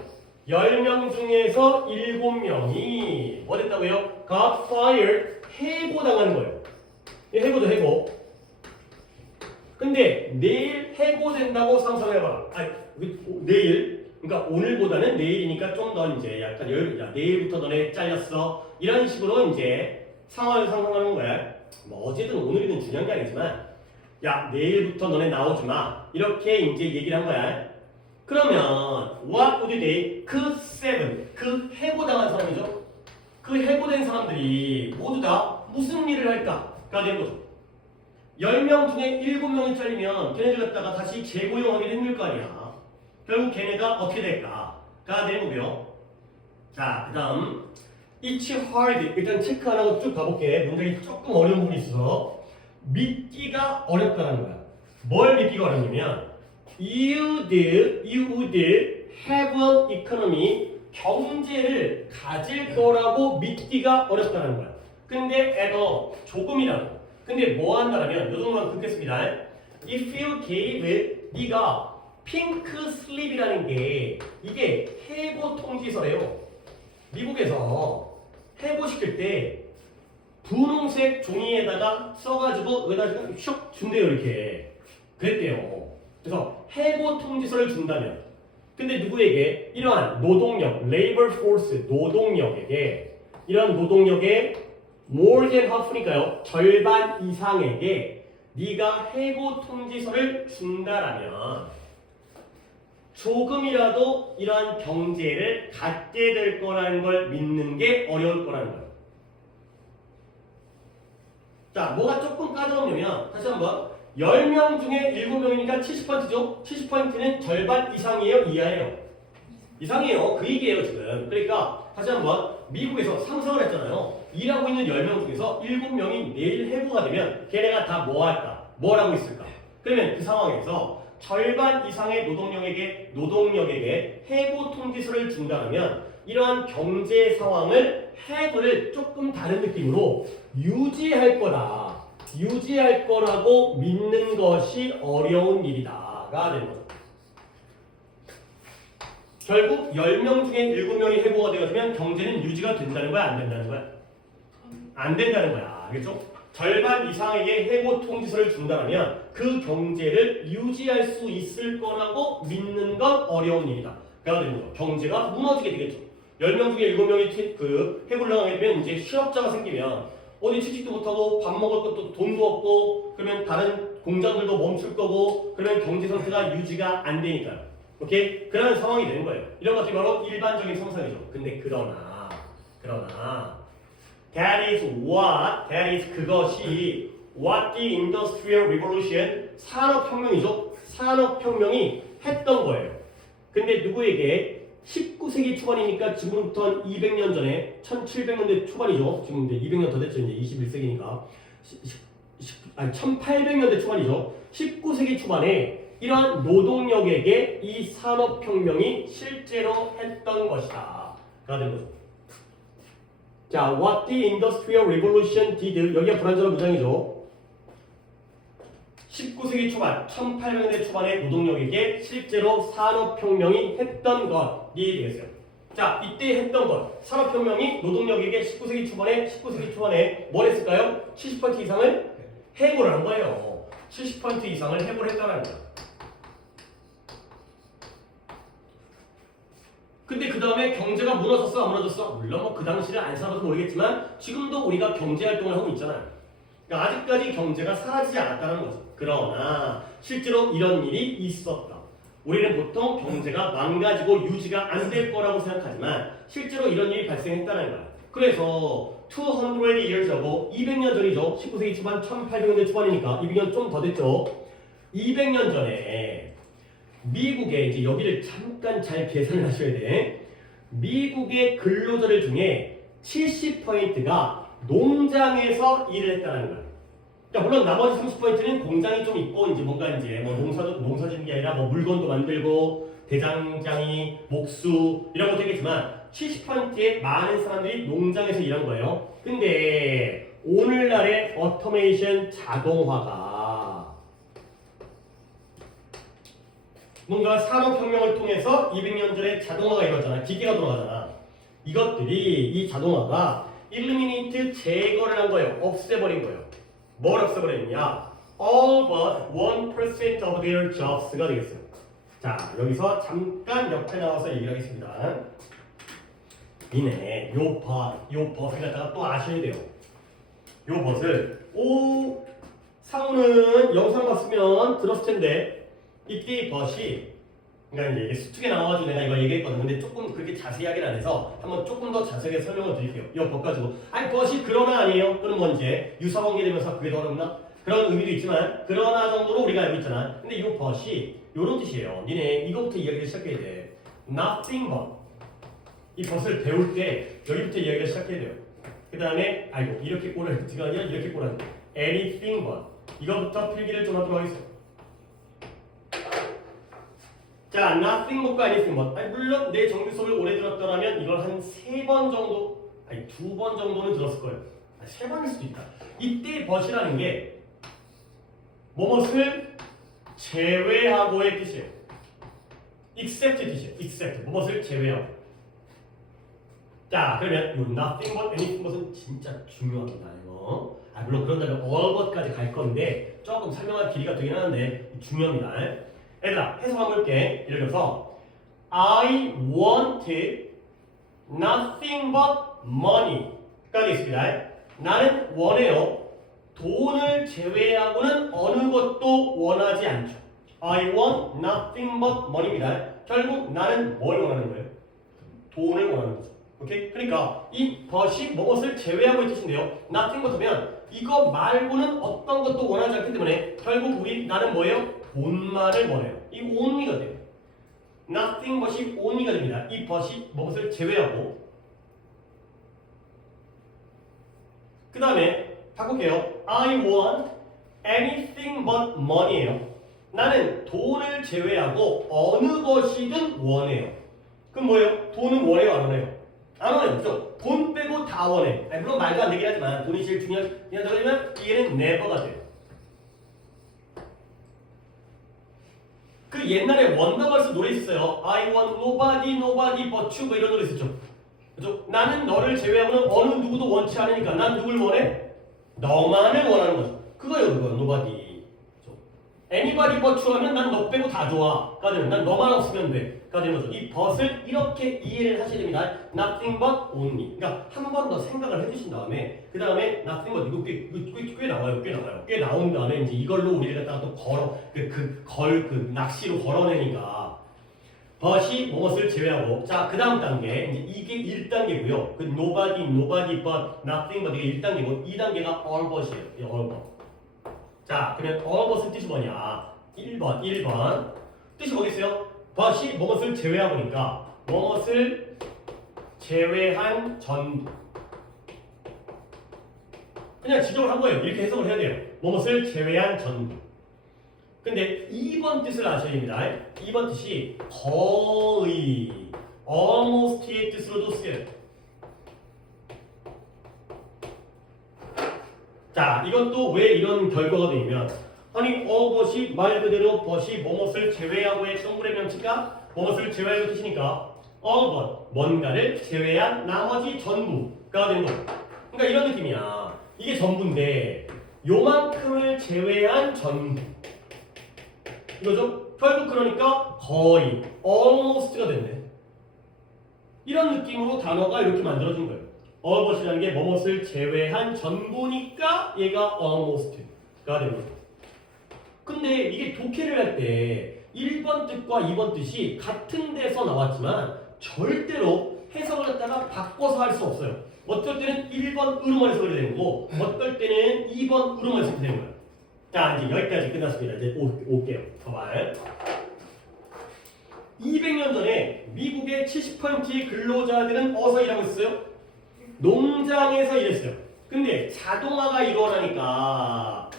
10명 중에서 7명이 뭐 됐다고요? got fired 해고당하는 거예요. 해고죠 해고. 근데 내일 해고된다고 상상해봐. 내일 그러니까 오늘보다는 내일이니까 좀 더 이제 약간 야, 내일부터 너네 잘렸어 이런 식으로 이제 상황을 상상하는 거야. 뭐 어제든 오늘이든 중요한 게 아니지만 야 내일부터 너네 나오지 마 이렇게 이제 얘기를 한 거야. 그러면 what would they 그 해고당한 사람이죠. 그 해고된 사람들이 모두 다 무슨 일을 할까가 되는 거죠. 10명 중에 7명이 잘리면 걔네들 갖다가 다시 재고용하기 힘들 거 아니야. 결국 걔네가 어떻게 될까가 되는 거고요. 자, 그 다음 It's hard. 일단 체크 안 하고 쭉 가볼게. 문장이 조금 어려운 부분이 있어서 믿기가 어렵다는 거야. 뭘 믿기가 어렵냐면 You would have an economy. 경제를 가질 거라고 믿기가 어렵다는 거야. 근데 조금이라도. 근데 뭐 한다면 요 정도만 긋겠습니다. If you gave 네가 핑크 슬립이라는 게 이게 해고 통지서래요. 미국에서 해고시킬 때 분홍색 종이에다가 써가지고 여기다가 슉 준대요. 이렇게 그랬대요. 그래서 해고 통지서를 준다면 근데 누구에게? 이러한 노동력, labor force, 노동력에게 이런 노동력의 more than half니까요. 절반 이상에게 네가 해고 통지서를 준다라면 조금이라도 이러한 경제를 갖게 될 거라는 걸 믿는 게 어려울 거라는 거예요. 자, 뭐가 조금 까다롭냐면 다시 한번 10명 중에 7명이니까 70%죠? 70%는 절반 이상이에요? 이하예요? 이상이에요. 그 얘기예요 지금. 그러니까 다시 한번 미국에서 상상을 했잖아요. 일하고 있는 10명 중에서 7명이 내일 해고가 되면 걔네가 다 뭐 할까? 뭘 하고 있을까? 그러면 그 상황에서 절반 이상의 노동력에게 해고 통지서를 준다면 이러한 경제 상황을 have를 조금 다른 느낌으로 유지할 거라고 믿는 것이 어려운 일이다가 되는 거죠. 결국 10명 중에 7명이 해고가 되어지면 경제는 유지가 된다는 거야? 안 된다는 거야? 안 된다는 거야. 알겠죠? 절반 이상에게 해고 통지서를 준다면 그 경제를 유지할 수 있을 거라고 믿는 건 어려운 일이다. 가 되는 거죠. 경제가 무너지게 되겠죠. 10명 중에 7명이 해고를 당하게 되면 이제 실업자가 생기면 어디 취직도 못하고 밥 먹을 것도 돈도 없고 그러면 다른 공장들도 멈출 거고 그러면 경제 상태가 유지가 안 되니까요. 오케이? 그런 상황이 되는 거예요. 이런 것들이 바로 일반적인 상상이죠. 근데 그러나 that is 그것이 what the Industrial Revolution 산업혁명이죠. 산업혁명이 했던 거예요. 근데 누구에게 19세기 초반이니까 지금부터 한 200년 전에 1700년대 초반이죠. 지금 이제 200년 더 됐죠. 이제 21세기니까 1800년대 초반이죠. 19세기 초반에 이러한 노동력에게 이 산업혁명이 실제로 했던 것이다. 가 되는 거죠. 자, what the Industrial Revolution did. 여기가 불완전한 문장이죠. 19세기 초반, 1800년대 초반의 노동력에게 실제로 산업혁명이 했던 것이 되겠어요. 자, 이때 했던 것, 산업혁명이 노동력에게 19세기 초반에 뭘 했을까요? 70% 이상을 해고를 한 거예요. 70% 이상을 해고를 했다는 거예요. 근데 그 다음에 경제가 무너졌어, 안 무너졌어? 물론 뭐 그 당시를 안 살아서 모르겠지만 지금도 우리가 경제 활동을 하고 있잖아요. 그러니까 아직까지 경제가 사라지지 않았다는 거죠. 그러나 실제로 이런 일이 있었다. 우리는 보통 경제가 망가지고 유지가 안 될 거라고 생각하지만 실제로 이런 일이 발생했다는 거야. 그래서 200 years ago, 200년 전이죠. 19세기 초반, 1800년대 초반이니까 200년 좀 더 됐죠. 200년 전에 미국의 이제 여기를 잠깐 잘 계산을 하셔야 돼. 미국의 근로자들 중에 70%가 농장에서 일을 했다는 거야. 그러니까 물론 나머지 30%는 공장이 좀 있고 이제 뭔가 이제 뭐 농사 짓는 게 아니라 뭐 물건도 만들고 대장장이, 목수 이런 것도 있겠지만 70%의 많은 사람들이 농장에서 일한 거예요. 근데 오늘날의 오토메이션 자동화가 뭔가 산업혁명을 통해서 200년 전에 자동화가 이루어졌잖아. 기계가 돌아가잖아. 이것들이 이 자동화가 eliminate 제거를 한 거예요. 없애버린 거예요. 뭘 없애버렸냐? All but 1% of their jobs가 되겠어요. 자, 여기서 잠깐 옆에 나와서 얘기를 하겠습니다. 이네, 요 벗을 갖다가 또 아셔야 돼요. 요 벗을, 상우는 영상 봤으면 들었을 텐데, 이때 이 벗이, 그러니까 이제 이게 수특에 나와가지고 내가 이거 얘기했거든. 근데 조금 그렇게 자세하게는 안 해서 한번 조금 더 자세하게 설명을 드릴게요. 이 벗 가지고. 아니, 벗이 그러나 아니에요? 그럼 뭐 이제 유사관계 되면서 그게 더 어렵나? 그런 의미도 있지만, 그러나 정도로 우리가 알고 있잖아. 근데 이 벗이 요런 뜻이에요. 니네 이거부터 이야기를 시작해야 돼. Nothing but. 이 벗을 배울 때 여기부터 이야기를 시작해야 돼요. 그 다음에 아이고 이렇게 꼬라는 지가 아니라 이렇게 꼬라는 anything but. 이거부터 필기를 좀 하도록 하겠습니다. 자, nothing but과 anything but. 아니, 물론 내 정규 수업을 오래 들었더라면 이걸 한 3번 정도, 아니 2번 정도는 들었을 거예요. 3번일 수도 있다. 이때 but이라는 게 뭐뭇을 제외하고의 뜻이에요. except 뜻이에요. except 무엇을 제외하고. 자, 그러면 요 nothing but anything but은 진짜 중요합니다. 이거. 물론 그런다면 all but까지 갈 건데 조금 설명할 길이가 되긴 하는데 중요합니다. 얘들아, 해석 한번 볼게. 예를 들어서 I want nothing but money가 되겠습니다. 나는 원해요. 돈을 제외하고는 어느 것도 원하지 않죠. I want nothing but money입니다. 결국 나는 뭘 원하는 거예요? 돈을 원하는 거죠. 오케이? 그러니까 이 but이 무엇을 제외하고의 뜻인데요. nothing but면 이거 말고는 어떤 것도 원하지 않기 때문에 결국 나는 뭐예요? 돈만을 원해요. 이 only가 돼요. nothing but이 only가 됩니다. 이 but이 무엇을 제외하고. 그 다음에 바꿀게요. I want anything but money예요. 나는 돈을 제외하고 어느 것이든 원해요. 그럼 뭐예요? 돈은 원해요, 안 원해요? 안 원해요. 그죠? 돈 빼고 다 원해. 물론 말도 안 되긴 하지만 돈이 제일 중요하다고 하면 얘는 never가 돼요. 그 옛날에 원더걸스 노래 있었어요. I want nobody but you 뭐 이런 노래 있었죠. 그죠? 나는 너를 제외하고는 어느 누구도 원치 않으니까 난 누굴 원해? 너만을 원하는 거죠. 그거예요, 그거. nobody. anybody but you 하면 난 너 빼고 다 좋아. 까지는 난 너만 없으면 돼. 까지는 거죠. 이 but을 이렇게 이해를 하셔야 됩니다. nothing but only. 그러니까 한 번 더 생각을 해주신 다음에 그 다음에 nothing but 이거 꽤 나와요. 꽤 나온 다음에 이제 이걸로 우리를 갖다가 또 걸어 낚시로 걸어내니까 but이 무엇을 제외하고. 자, 그 다음 단계 이제 이게 1단계고요. 그 nobody but nothing but 이게 1단계고 2단계가 all but이에요. all but. 자, 그러면 all but은 뜻이 뭐냐? 1번 뜻이 뭐겠어요? but이 무엇을 제외하고니까 무엇을 제외한 전부. 그냥 지정을 한 거예요. 이렇게 해석을 해야 돼요. 무엇을 제외한 전부. 근데 2번 뜻을 아셔야 됩니다. 2번 뜻이 거의, almost의 뜻으로도 쓰여요. 자, 이건 또 왜 이런 결과가 되냐면, 아니, 것이 말 그대로 것이 뭐뭇을 제외하고의 동물의 명치가 뭐뭇을 제외하고 뜻이니까 것, 뭔가를 제외한 나머지 전부가 되는 거예요. 그러니까 이런 느낌이야. 이게 전부인데 요만큼을 제외한 전부. 이거죠? 결국 그러니까 거의, almost가 됐네. 이런 느낌으로 단어가 이렇게 만들어진 거예요. almost이라는 게 뭐뭇을 제외한 전부니까 얘가 almost가 되는 거예요. 근데 이게 독해를 할 때 1번 뜻과 2번 뜻이 같은 데서 나왔지만 절대로 해석을 갖다가 바꿔서 할 수 없어요. 어떨 때는 1번으로만 해석을 되는 거고 어떨 때는 2번으로만 해석이 되는 거예요. 자, 이제 여기까지 끝났습니다. 이제 올게요. 봐봐요. 200년 전에 미국의 70%의 근로자들은 어디서 일하고 있어요? 농장에서 일했어요. 근데 자동화가 일어나니까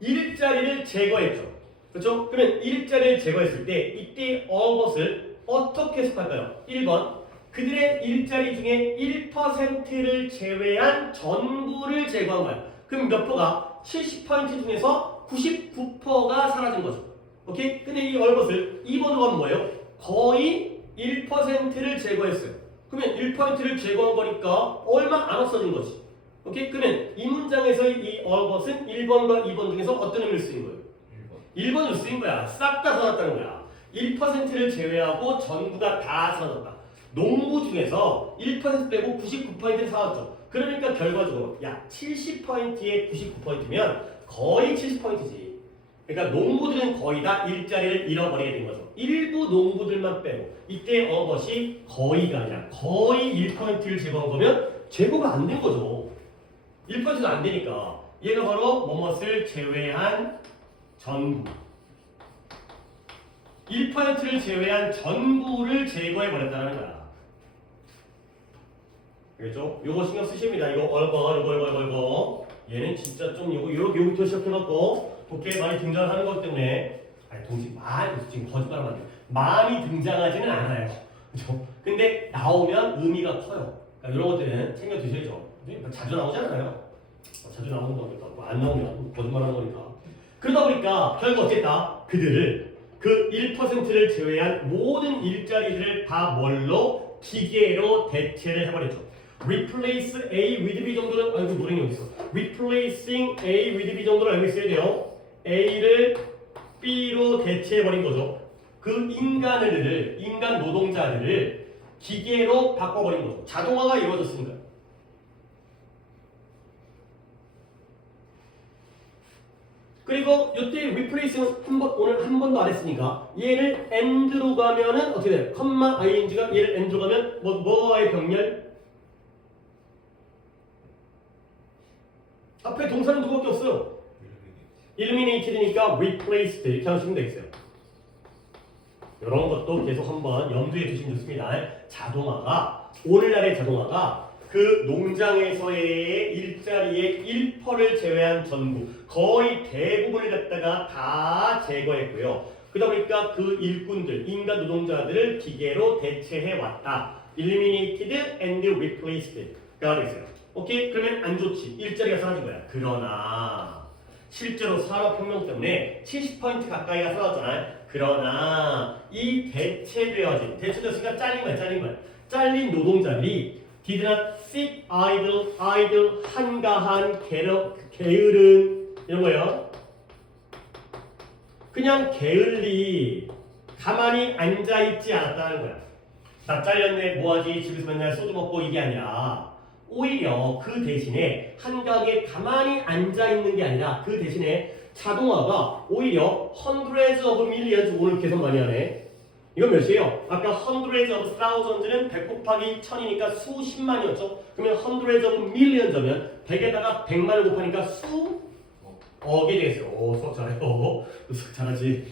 일자리를 제거했죠. 그렇죠? 그러면 일자리를 제거했을 때 이때 것을 어떻게 해석할까요? 1번 그들의 일자리 중에 1%를 제외한 전부를 제거한 거예요. 그럼 몇 퍼가? 70% 중에서 99%가 사라진 거죠. 오케이? 근데 이 것을 2번으로 하면 뭐예요? 거의 1%를 제거했어요. 그러면 1%를 제거한 거니까 얼마 안 없어진 거지. 오케이? 그러면 이 문장에서 이 것은 1번과 2번 중에서 어떤 의미를 쓰인 거예요? 1번으로 쓰인 거야. 싹 다 사라졌다는 거야. 1%를 제외하고 전부가 다 사라졌다. 농부 중에서 1% 빼고 99%를 사라졌죠. 그러니까 결과적으로 야 70%에 99%면 거의 70%지. 그러니까 농부들은 거의 다 일자리를 잃어버리게 된 거죠. 일부 농부들만 빼고 이때 것이 거의가 아니라 거의 1%를 제거한 거면 제거가 안 된 거죠. 1%도 안 되니까 얘가 바로 뭐뭇을 제외한 전부 1%를 제외한 전부를 제거해 버렸다는 거야. 알겠죠? 요거 신경 쓰십니다. 이거 이거 얘는 진짜 좀 요거부터 시작해갖고 독해에 많이 등장하는 것 때문에 아니 동시 많이 지금 거짓말하면 안 돼. 많이 등장하지는 않아요. 그죠? 근데 나오면 의미가 커요. 그러니까 이런 것들은 챙겨 드셔야죠. 자주 나오잖아요. 자주 나오는 거니까 안 나오면 거짓말하는 거니까. 그러다 보니까 결국 어쨌다. 그들을 그 1%를 제외한 모든 일자리들을 다 뭘로? 기계로 대체를 해버렸죠. Replace A with B 정도는 아이고 노랭이 어디 있어? Replacing A with B 정도를 알고 있어야 돼요. A를 B로 대체해버린 거죠. 그 인간 노동자들을 기계로 바꿔버린 거죠. 자동화가 이루어졌으니까. 그리고 이때 replace는 오늘 한 번도 안 했으니까 얘를 and로 가면은 어떻게 돼요? 컴마 ing가 얘를 and로 가면 뭐와의 병렬? 앞에 동사는 누구밖에 없어요? eliminated니까 replaced 이렇게 하시면 되겠어요. 이런 것도 계속 한번 염두에 두시면 좋습니다. 자동화가 오늘날의 자동화가 그 농장에서의 일자리의 1%를 제외한 전부 거의 대부분을 갖다가 다 제거했고요. 그러다 보니까 그 일꾼들, 인간 노동자들을 기계로 대체해 왔다. Eliminated and replaced가 되겠어요. 오케이? 그러면 안 좋지. 일자리가 사라진 거야. 그러나 실제로 산업혁명 때문에 70% 가까이가 사라졌잖아요. 그러나 이 대체되었으니까 잘린 거야. 잘린 노동자들이 did not sit idle, 한가한, 게으른 이런 거예요. 그냥 게을리 가만히 앉아있지 않았다는 거야. 나 잘렸네 뭐하지 집에서 맨날 소주 먹고 이게 아니라 오히려 그 대신에 한가하게 가만히 앉아있는 게 아니라 그 대신에 자동화가 오히려 hundreds of millions 오늘 계산 많이 하네. 이건 몇이에요? 아까 hundreds of thousands는 100 곱하기 1000이니까 수십만이었죠? 그러면 hundreds of millions면 100에다가 100만을 곱하니까 수억이 되겠어요. 오, 수학 잘해요. 수학 잘하지.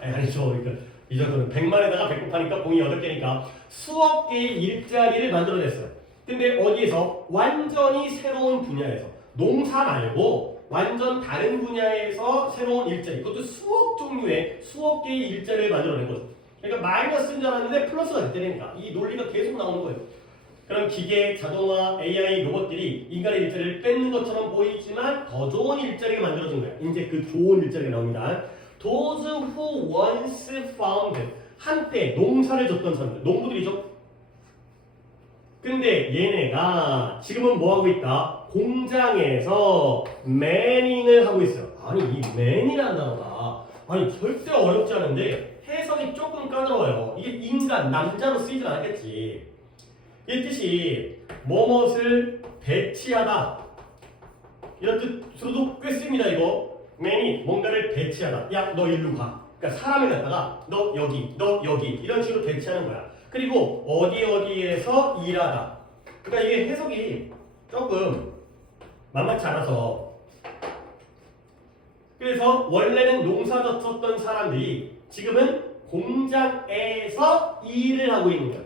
아니죠. 그러니까 이 정도는 100만에다가 100 곱하니까 공이 8개니까 수억 개의 일자리를 만들어냈어요. 근데 어디에서? 완전히 새로운 분야에서. 농사 말고 완전 다른 분야에서 새로운 일자리, 그것도 수억 종류의 수억 개의 일자리를 만들어낸 거죠. 그러니까 마이너스인 줄 알았는데 플러스가 됐다니까. 이 논리가 계속 나오는 거예요. 그럼 기계, 자동화, AI, 로봇들이 인간의 일자리를 뺏는 것처럼 보이지만 더 좋은 일자리가 만들어진 거야. 이제 그 좋은 일자리가 나옵니다. Those who once found, 한때 농사를 졌던 사람들, 농부들이죠. 근데 얘네가 지금은 뭐 하고 있다? 공장에서 매닝을 하고 있어요. 아니 이 매닝이라는 단어가 아니 절대 어렵지 않은데 해석이 조금 까다로워요. 이게 인간, 남자로 쓰이진 않겠지. 이 뜻이 뭐뭇을 배치하다 이런 뜻으로도 꽤 씁니다. 이거 매닝, 뭔가를 배치하다. 야 너 일로 가. 그러니까 사람을 갖다가 너 여기 이런 식으로 배치하는 거야. 그리고 어디에서 일하다. 그러니까 이게 해석이 조금 만만치 않아서 그래서 원래는 농사 졌었던 사람들이 지금은 공장에서 일을 하고 있는 거야.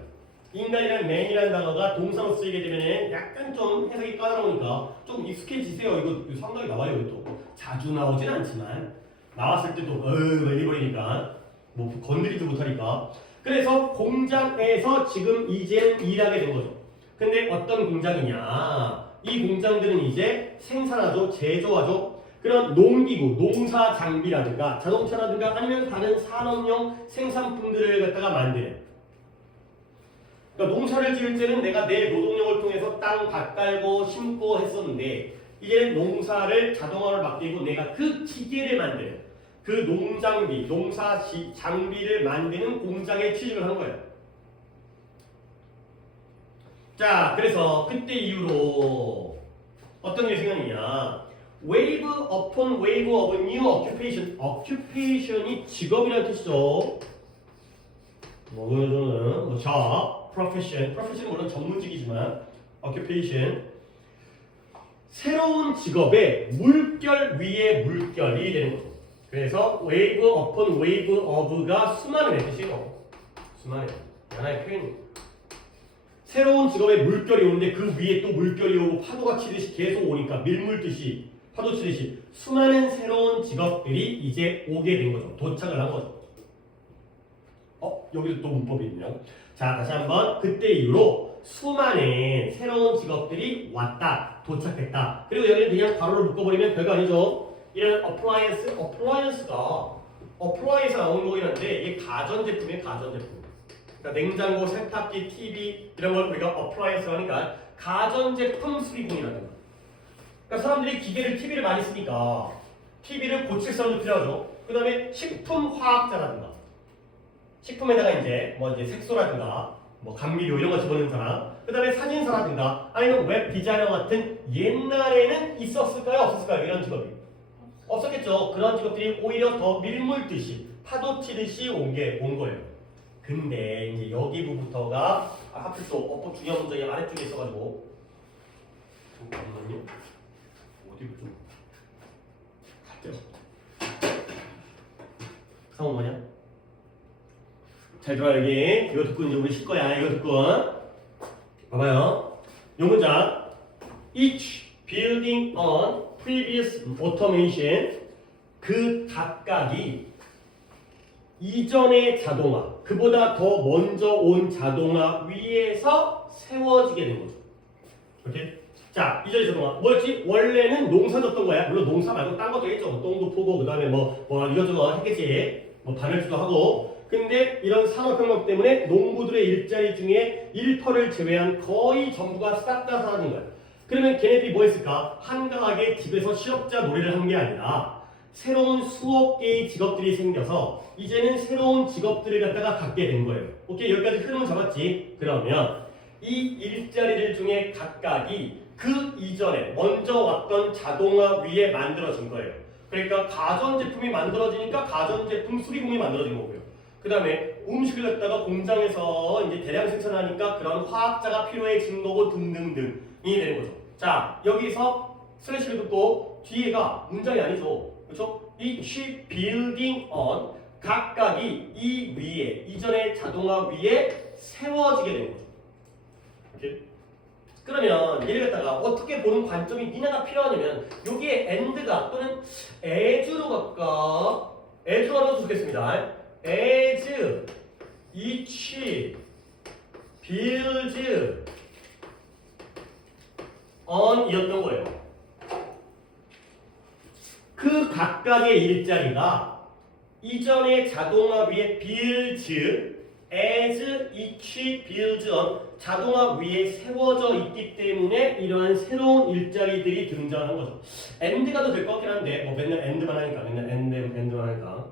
인간이란 man이라는 단어가 동사로 쓰이게 되면 약간 좀 해석이 까다로우니까 좀 익숙해지세요. 이거 상당히 나와요. 또 자주 나오진 않지만 나왔을 때도 말려버리니까 뭐 건드리지 못하니까. 그래서 공장에서 지금 이제 일하게 된 거죠. 근데 어떤 공장이냐? 이 공장들은 이제 생산하죠, 제조하죠. 그런 농기구, 농사 장비라든가 자동차라든가 아니면 다른 산업용 생산품들을 갖다가 만드는. 그러니까 농사를 지을 때는 내가 내 노동력을 통해서 땅 밭 깔고 심고 했었는데 이제는 농사를 자동화로 맡기고 내가 그 기계를 만드는 그 농장비, 농사 장비를 만드는 공장에 취직을 한 거예요. 자, 그래서 그때 이후로 어떤 일이 생겼느냐? Wave upon wave of new occupation. occupation이 직업이라는 뜻이죠. 뭐는 job, profession은 물론 전문직이지만 occupation. 새로운 직업의 물결 위에 물결이 되는 거죠. 그래서 wave upon wave of가 수많은 뜻이에요. 수많은 하나의 표현입니다. 새로운 직업에 물결이 오는데 그 위에 또 물결이 오고 파도가 치듯이 계속 오니까 밀물듯이 파도 치듯이 수많은 새로운 직업들이 이제 오게 된 거죠. 도착을 한 거죠. 여기도 또 문법이 있네요. 자, 다시 한번 그때 이후로 수많은 새로운 직업들이 왔다, 도착했다. 그리고 여기는 그냥 괄호를 묶어버리면 별거 아니죠. 이런 appliance가 appliance 나오는 거긴 한데 이게 가전제품이에요. 가전제품. 그러니까 냉장고, 세탁기, TV 이런 걸 우리가 appliance 하니까 가전제품 수리공이라든가. 그러니까 사람들이 기계를, TV를 많이 쓰니까 TV를 고칠 사람도 필요하죠. 그 다음에 식품화학자라든가 식품에다가 이제 색소라든가 감미료 이런 거 집어넣는 사람, 그 다음에 사진사라든가 아니면 웹 디자이너 같은 옛날에는 있었을까요? 없었을까요? 이런 직업이 없었겠죠. 그런 직업들이 오히려 더 밀물듯이 파도 치듯이 온 거예요. 근데 이제 여기부터가 하필 또 어법 중요한 문장이 아래쪽에 있어가지고 잠깐만요. 어디로 좀 갈게요. 상호 뭐냐? 잘 들어요. 여기 이거 듣고 이제 우리 쉴 거야. 이거 듣고 봐봐요. 이 문장 each building on previous automation 그 각각이 이전의 자동화 그보다 더 먼저 온 자동화 위에서 세워지게 된 거죠. 오케이? 자, 이전의 자동화 뭐였지? 원래는 농사 졌던 거야. 물론 농사 말고 딴 것도 했죠. 똥도 포고 그 다음에 이것저것 했겠지. 바늘질도 하고. 근데 이런 산업혁명 때문에 농부들의 일자리 중에 1%를 제외한 거의 전부가 싹 다 사라진 거야. 그러면 걔네들이 뭐 했을까? 한가하게 집에서 실업자 놀이를 한 게 아니라 새로운 수억 개의 직업들이 생겨서 이제는 새로운 직업들을 갖다가 갖게 된 거예요. 오케이, 여기까지 흐름은 잡았지? 그러면 이 일자리들 중에 각각이 그 이전에 먼저 왔던 자동화 위에 만들어진 거예요. 그러니까 가전제품이 만들어지니까 가전제품 수리공이 만들어진 거고요. 그 다음에 음식을 갖다가 공장에서 이제 대량 생산하니까 그런 화학자가 필요해진 거고 등등등이 되는 거죠. 자, 여기서 슬래시를 긋고 뒤에가 문장이 아니죠. 그렇죠? Each building on 각각이 이 위에 이전의 자동화 위에 세워지게 되는 거죠. 이렇게. 그러면 얘를 갖다가 어떻게 보는 관점이 니네가 필요하냐면 여기에 and가 또는 as로 갈까? as로 가는 거 좋겠습니다. as each builds on 이었던 거예요. 그 각각의 일자리가 이전의 자동화 위에 builds as each builds on 자동화 위에 세워져 있기 때문에 이러한 새로운 일자리들이 등장하는 거죠. and가 더 될 것 같긴 한데 뭐 맨날 and만 하니까 맨날 and만 하니까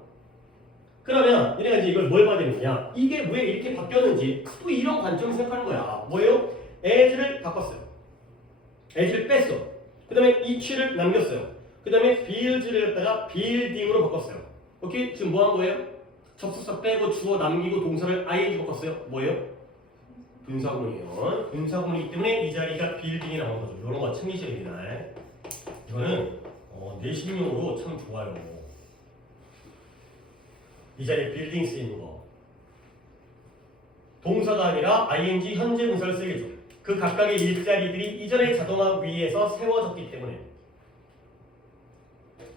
그러면 얘네가 이제 이걸 뭘 봐야 되느냐 이게 왜 이렇게 바뀌었는지 또 이런 관점을 생각하는 거야. 뭐예요? as를 바꿨어요. as를 뺐어. 그 다음에 each를 남겼어요. 그 다음에 builds를 갖다가 building으로 바꿨어요. 오케이? 지금 뭐 한 거예요? 접속사 빼고 주어 남기고 동사를 ing 바꿨어요. 뭐예요? 분사구문이에요. 분사구문이기 때문에 이 자리가 building이 나온 거죠. 이런 거 챙기셔야 됩니다. 이거는 내신용으로 참 좋아요. 이 자리에 building 쓰이는 거. 동사가 아니라 ing 현재 분사를 쓰겠죠. 그 각각의 일자리들이 이전의 자동화 위에서 세워졌기 때문에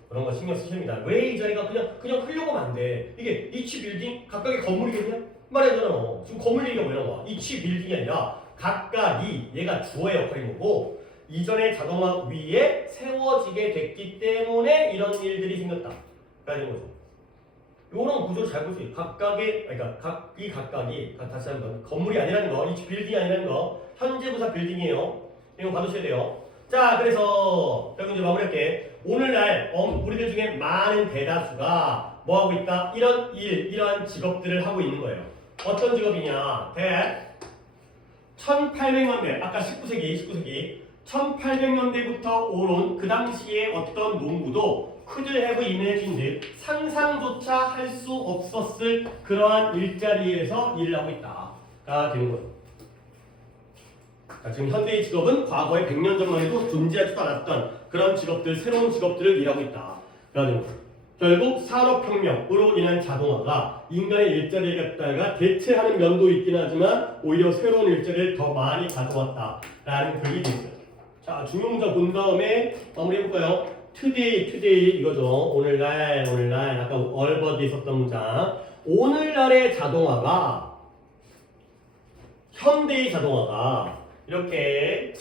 그런 거 신경 쓰십니다. 왜 이 자리가 그냥 흘려가면 안 돼. 이게 each building 각각의 건물이거든요. 말해잖아. 지금 건물 얘기가 왜 나와? each building이 아니라 각각이 얘가 주어의 역할인 거고 이전의 자동화 위에 세워지게 됐기 때문에 이런 일들이 생겼다. 라는 거죠. 요런 구조를 잘 볼 수 있어요. 각각의 그러니까 각각이 다시 한번 건물이 아니라는 거, each building이 아니라는 거, 현재 부사 빌딩이에요. 이거 봐두셔야 돼요. 자, 그래서 여기 이제 마무리할게. 오늘날 우리들 중에 많은 대다수가 뭐 하고 있다? 이러한 직업들을 하고 있는 거예요. 어떤 직업이냐? 1800년대, 아까 19세기 1800년대부터 오른 그 당시에 어떤 농부도 could have imagined 상상조차 할 수 없었을 그러한 일자리에서 일을 하고 있다가 되는 거예요. 자, 지금 현대의 직업은 과거에 100년 전만 해도 존재하지도 않았던 그런 직업들, 새로운 직업들을 일하고 있다. 그러는 거예요. 결국 산업혁명으로 인한 자동화가 인간의 일자리를 갖다가 대체하는 면도 있긴 하지만 오히려 새로운 일자리를 더 많이 가져왔다라는 글이 있어요. 자, 중요 문장 본 다음에 마무리해볼까요? today 이거죠. 오늘날 아까 얼버드에 있었던 문장. 오늘날의 자동화가 현대의 자동화가 이렇게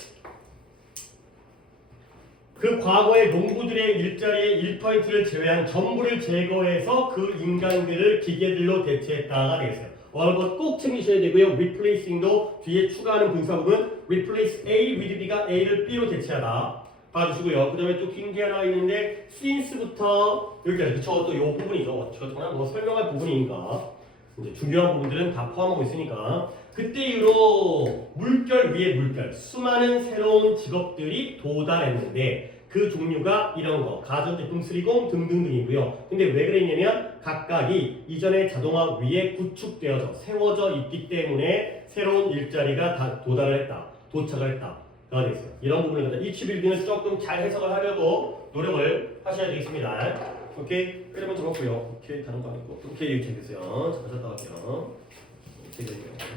그 과거의 농부들의 일자리의 1%를 제외한 전부를 제거해서 그 인간들을 기계들로 대체했다가 되겠어요. 얼버드 꼭 챙기셔야 되고요. replacing도 뒤에 추가하는 분사구문 replace A with B가 A를 B로 대체하다. 봐주시고요. 그 다음에 또 긴 게 하나 있는데 since부터 여기까지 그쵸? 또 이 부분이죠. 저 정말 뭐 설명할 부분이니까 이제 중요한 부분들은 다 포함하고 있으니까 그때 이후로 물결 위에 물결 수많은 새로운 직업들이 도달했는데 그 종류가 이런 거 가전제품 수리공 등등등이고요. 근데 왜 그랬냐면 각각이 이전의 자동화 위에 구축되어서 세워져 있기 때문에 새로운 일자리가 다 도달을 했다. 도착을 했다. 가 되겠어요. 이런 부분을 갖다 이치 빌딩을 조금 잘 해석을 하려고 노력을 하셔야 되겠습니다. 오케이? 그러면 적었고요. 오케이 다른 거 아니고 오케이 이렇게 됐어요. 자, 다시 갔다 갈게요. 오케이 됐고요.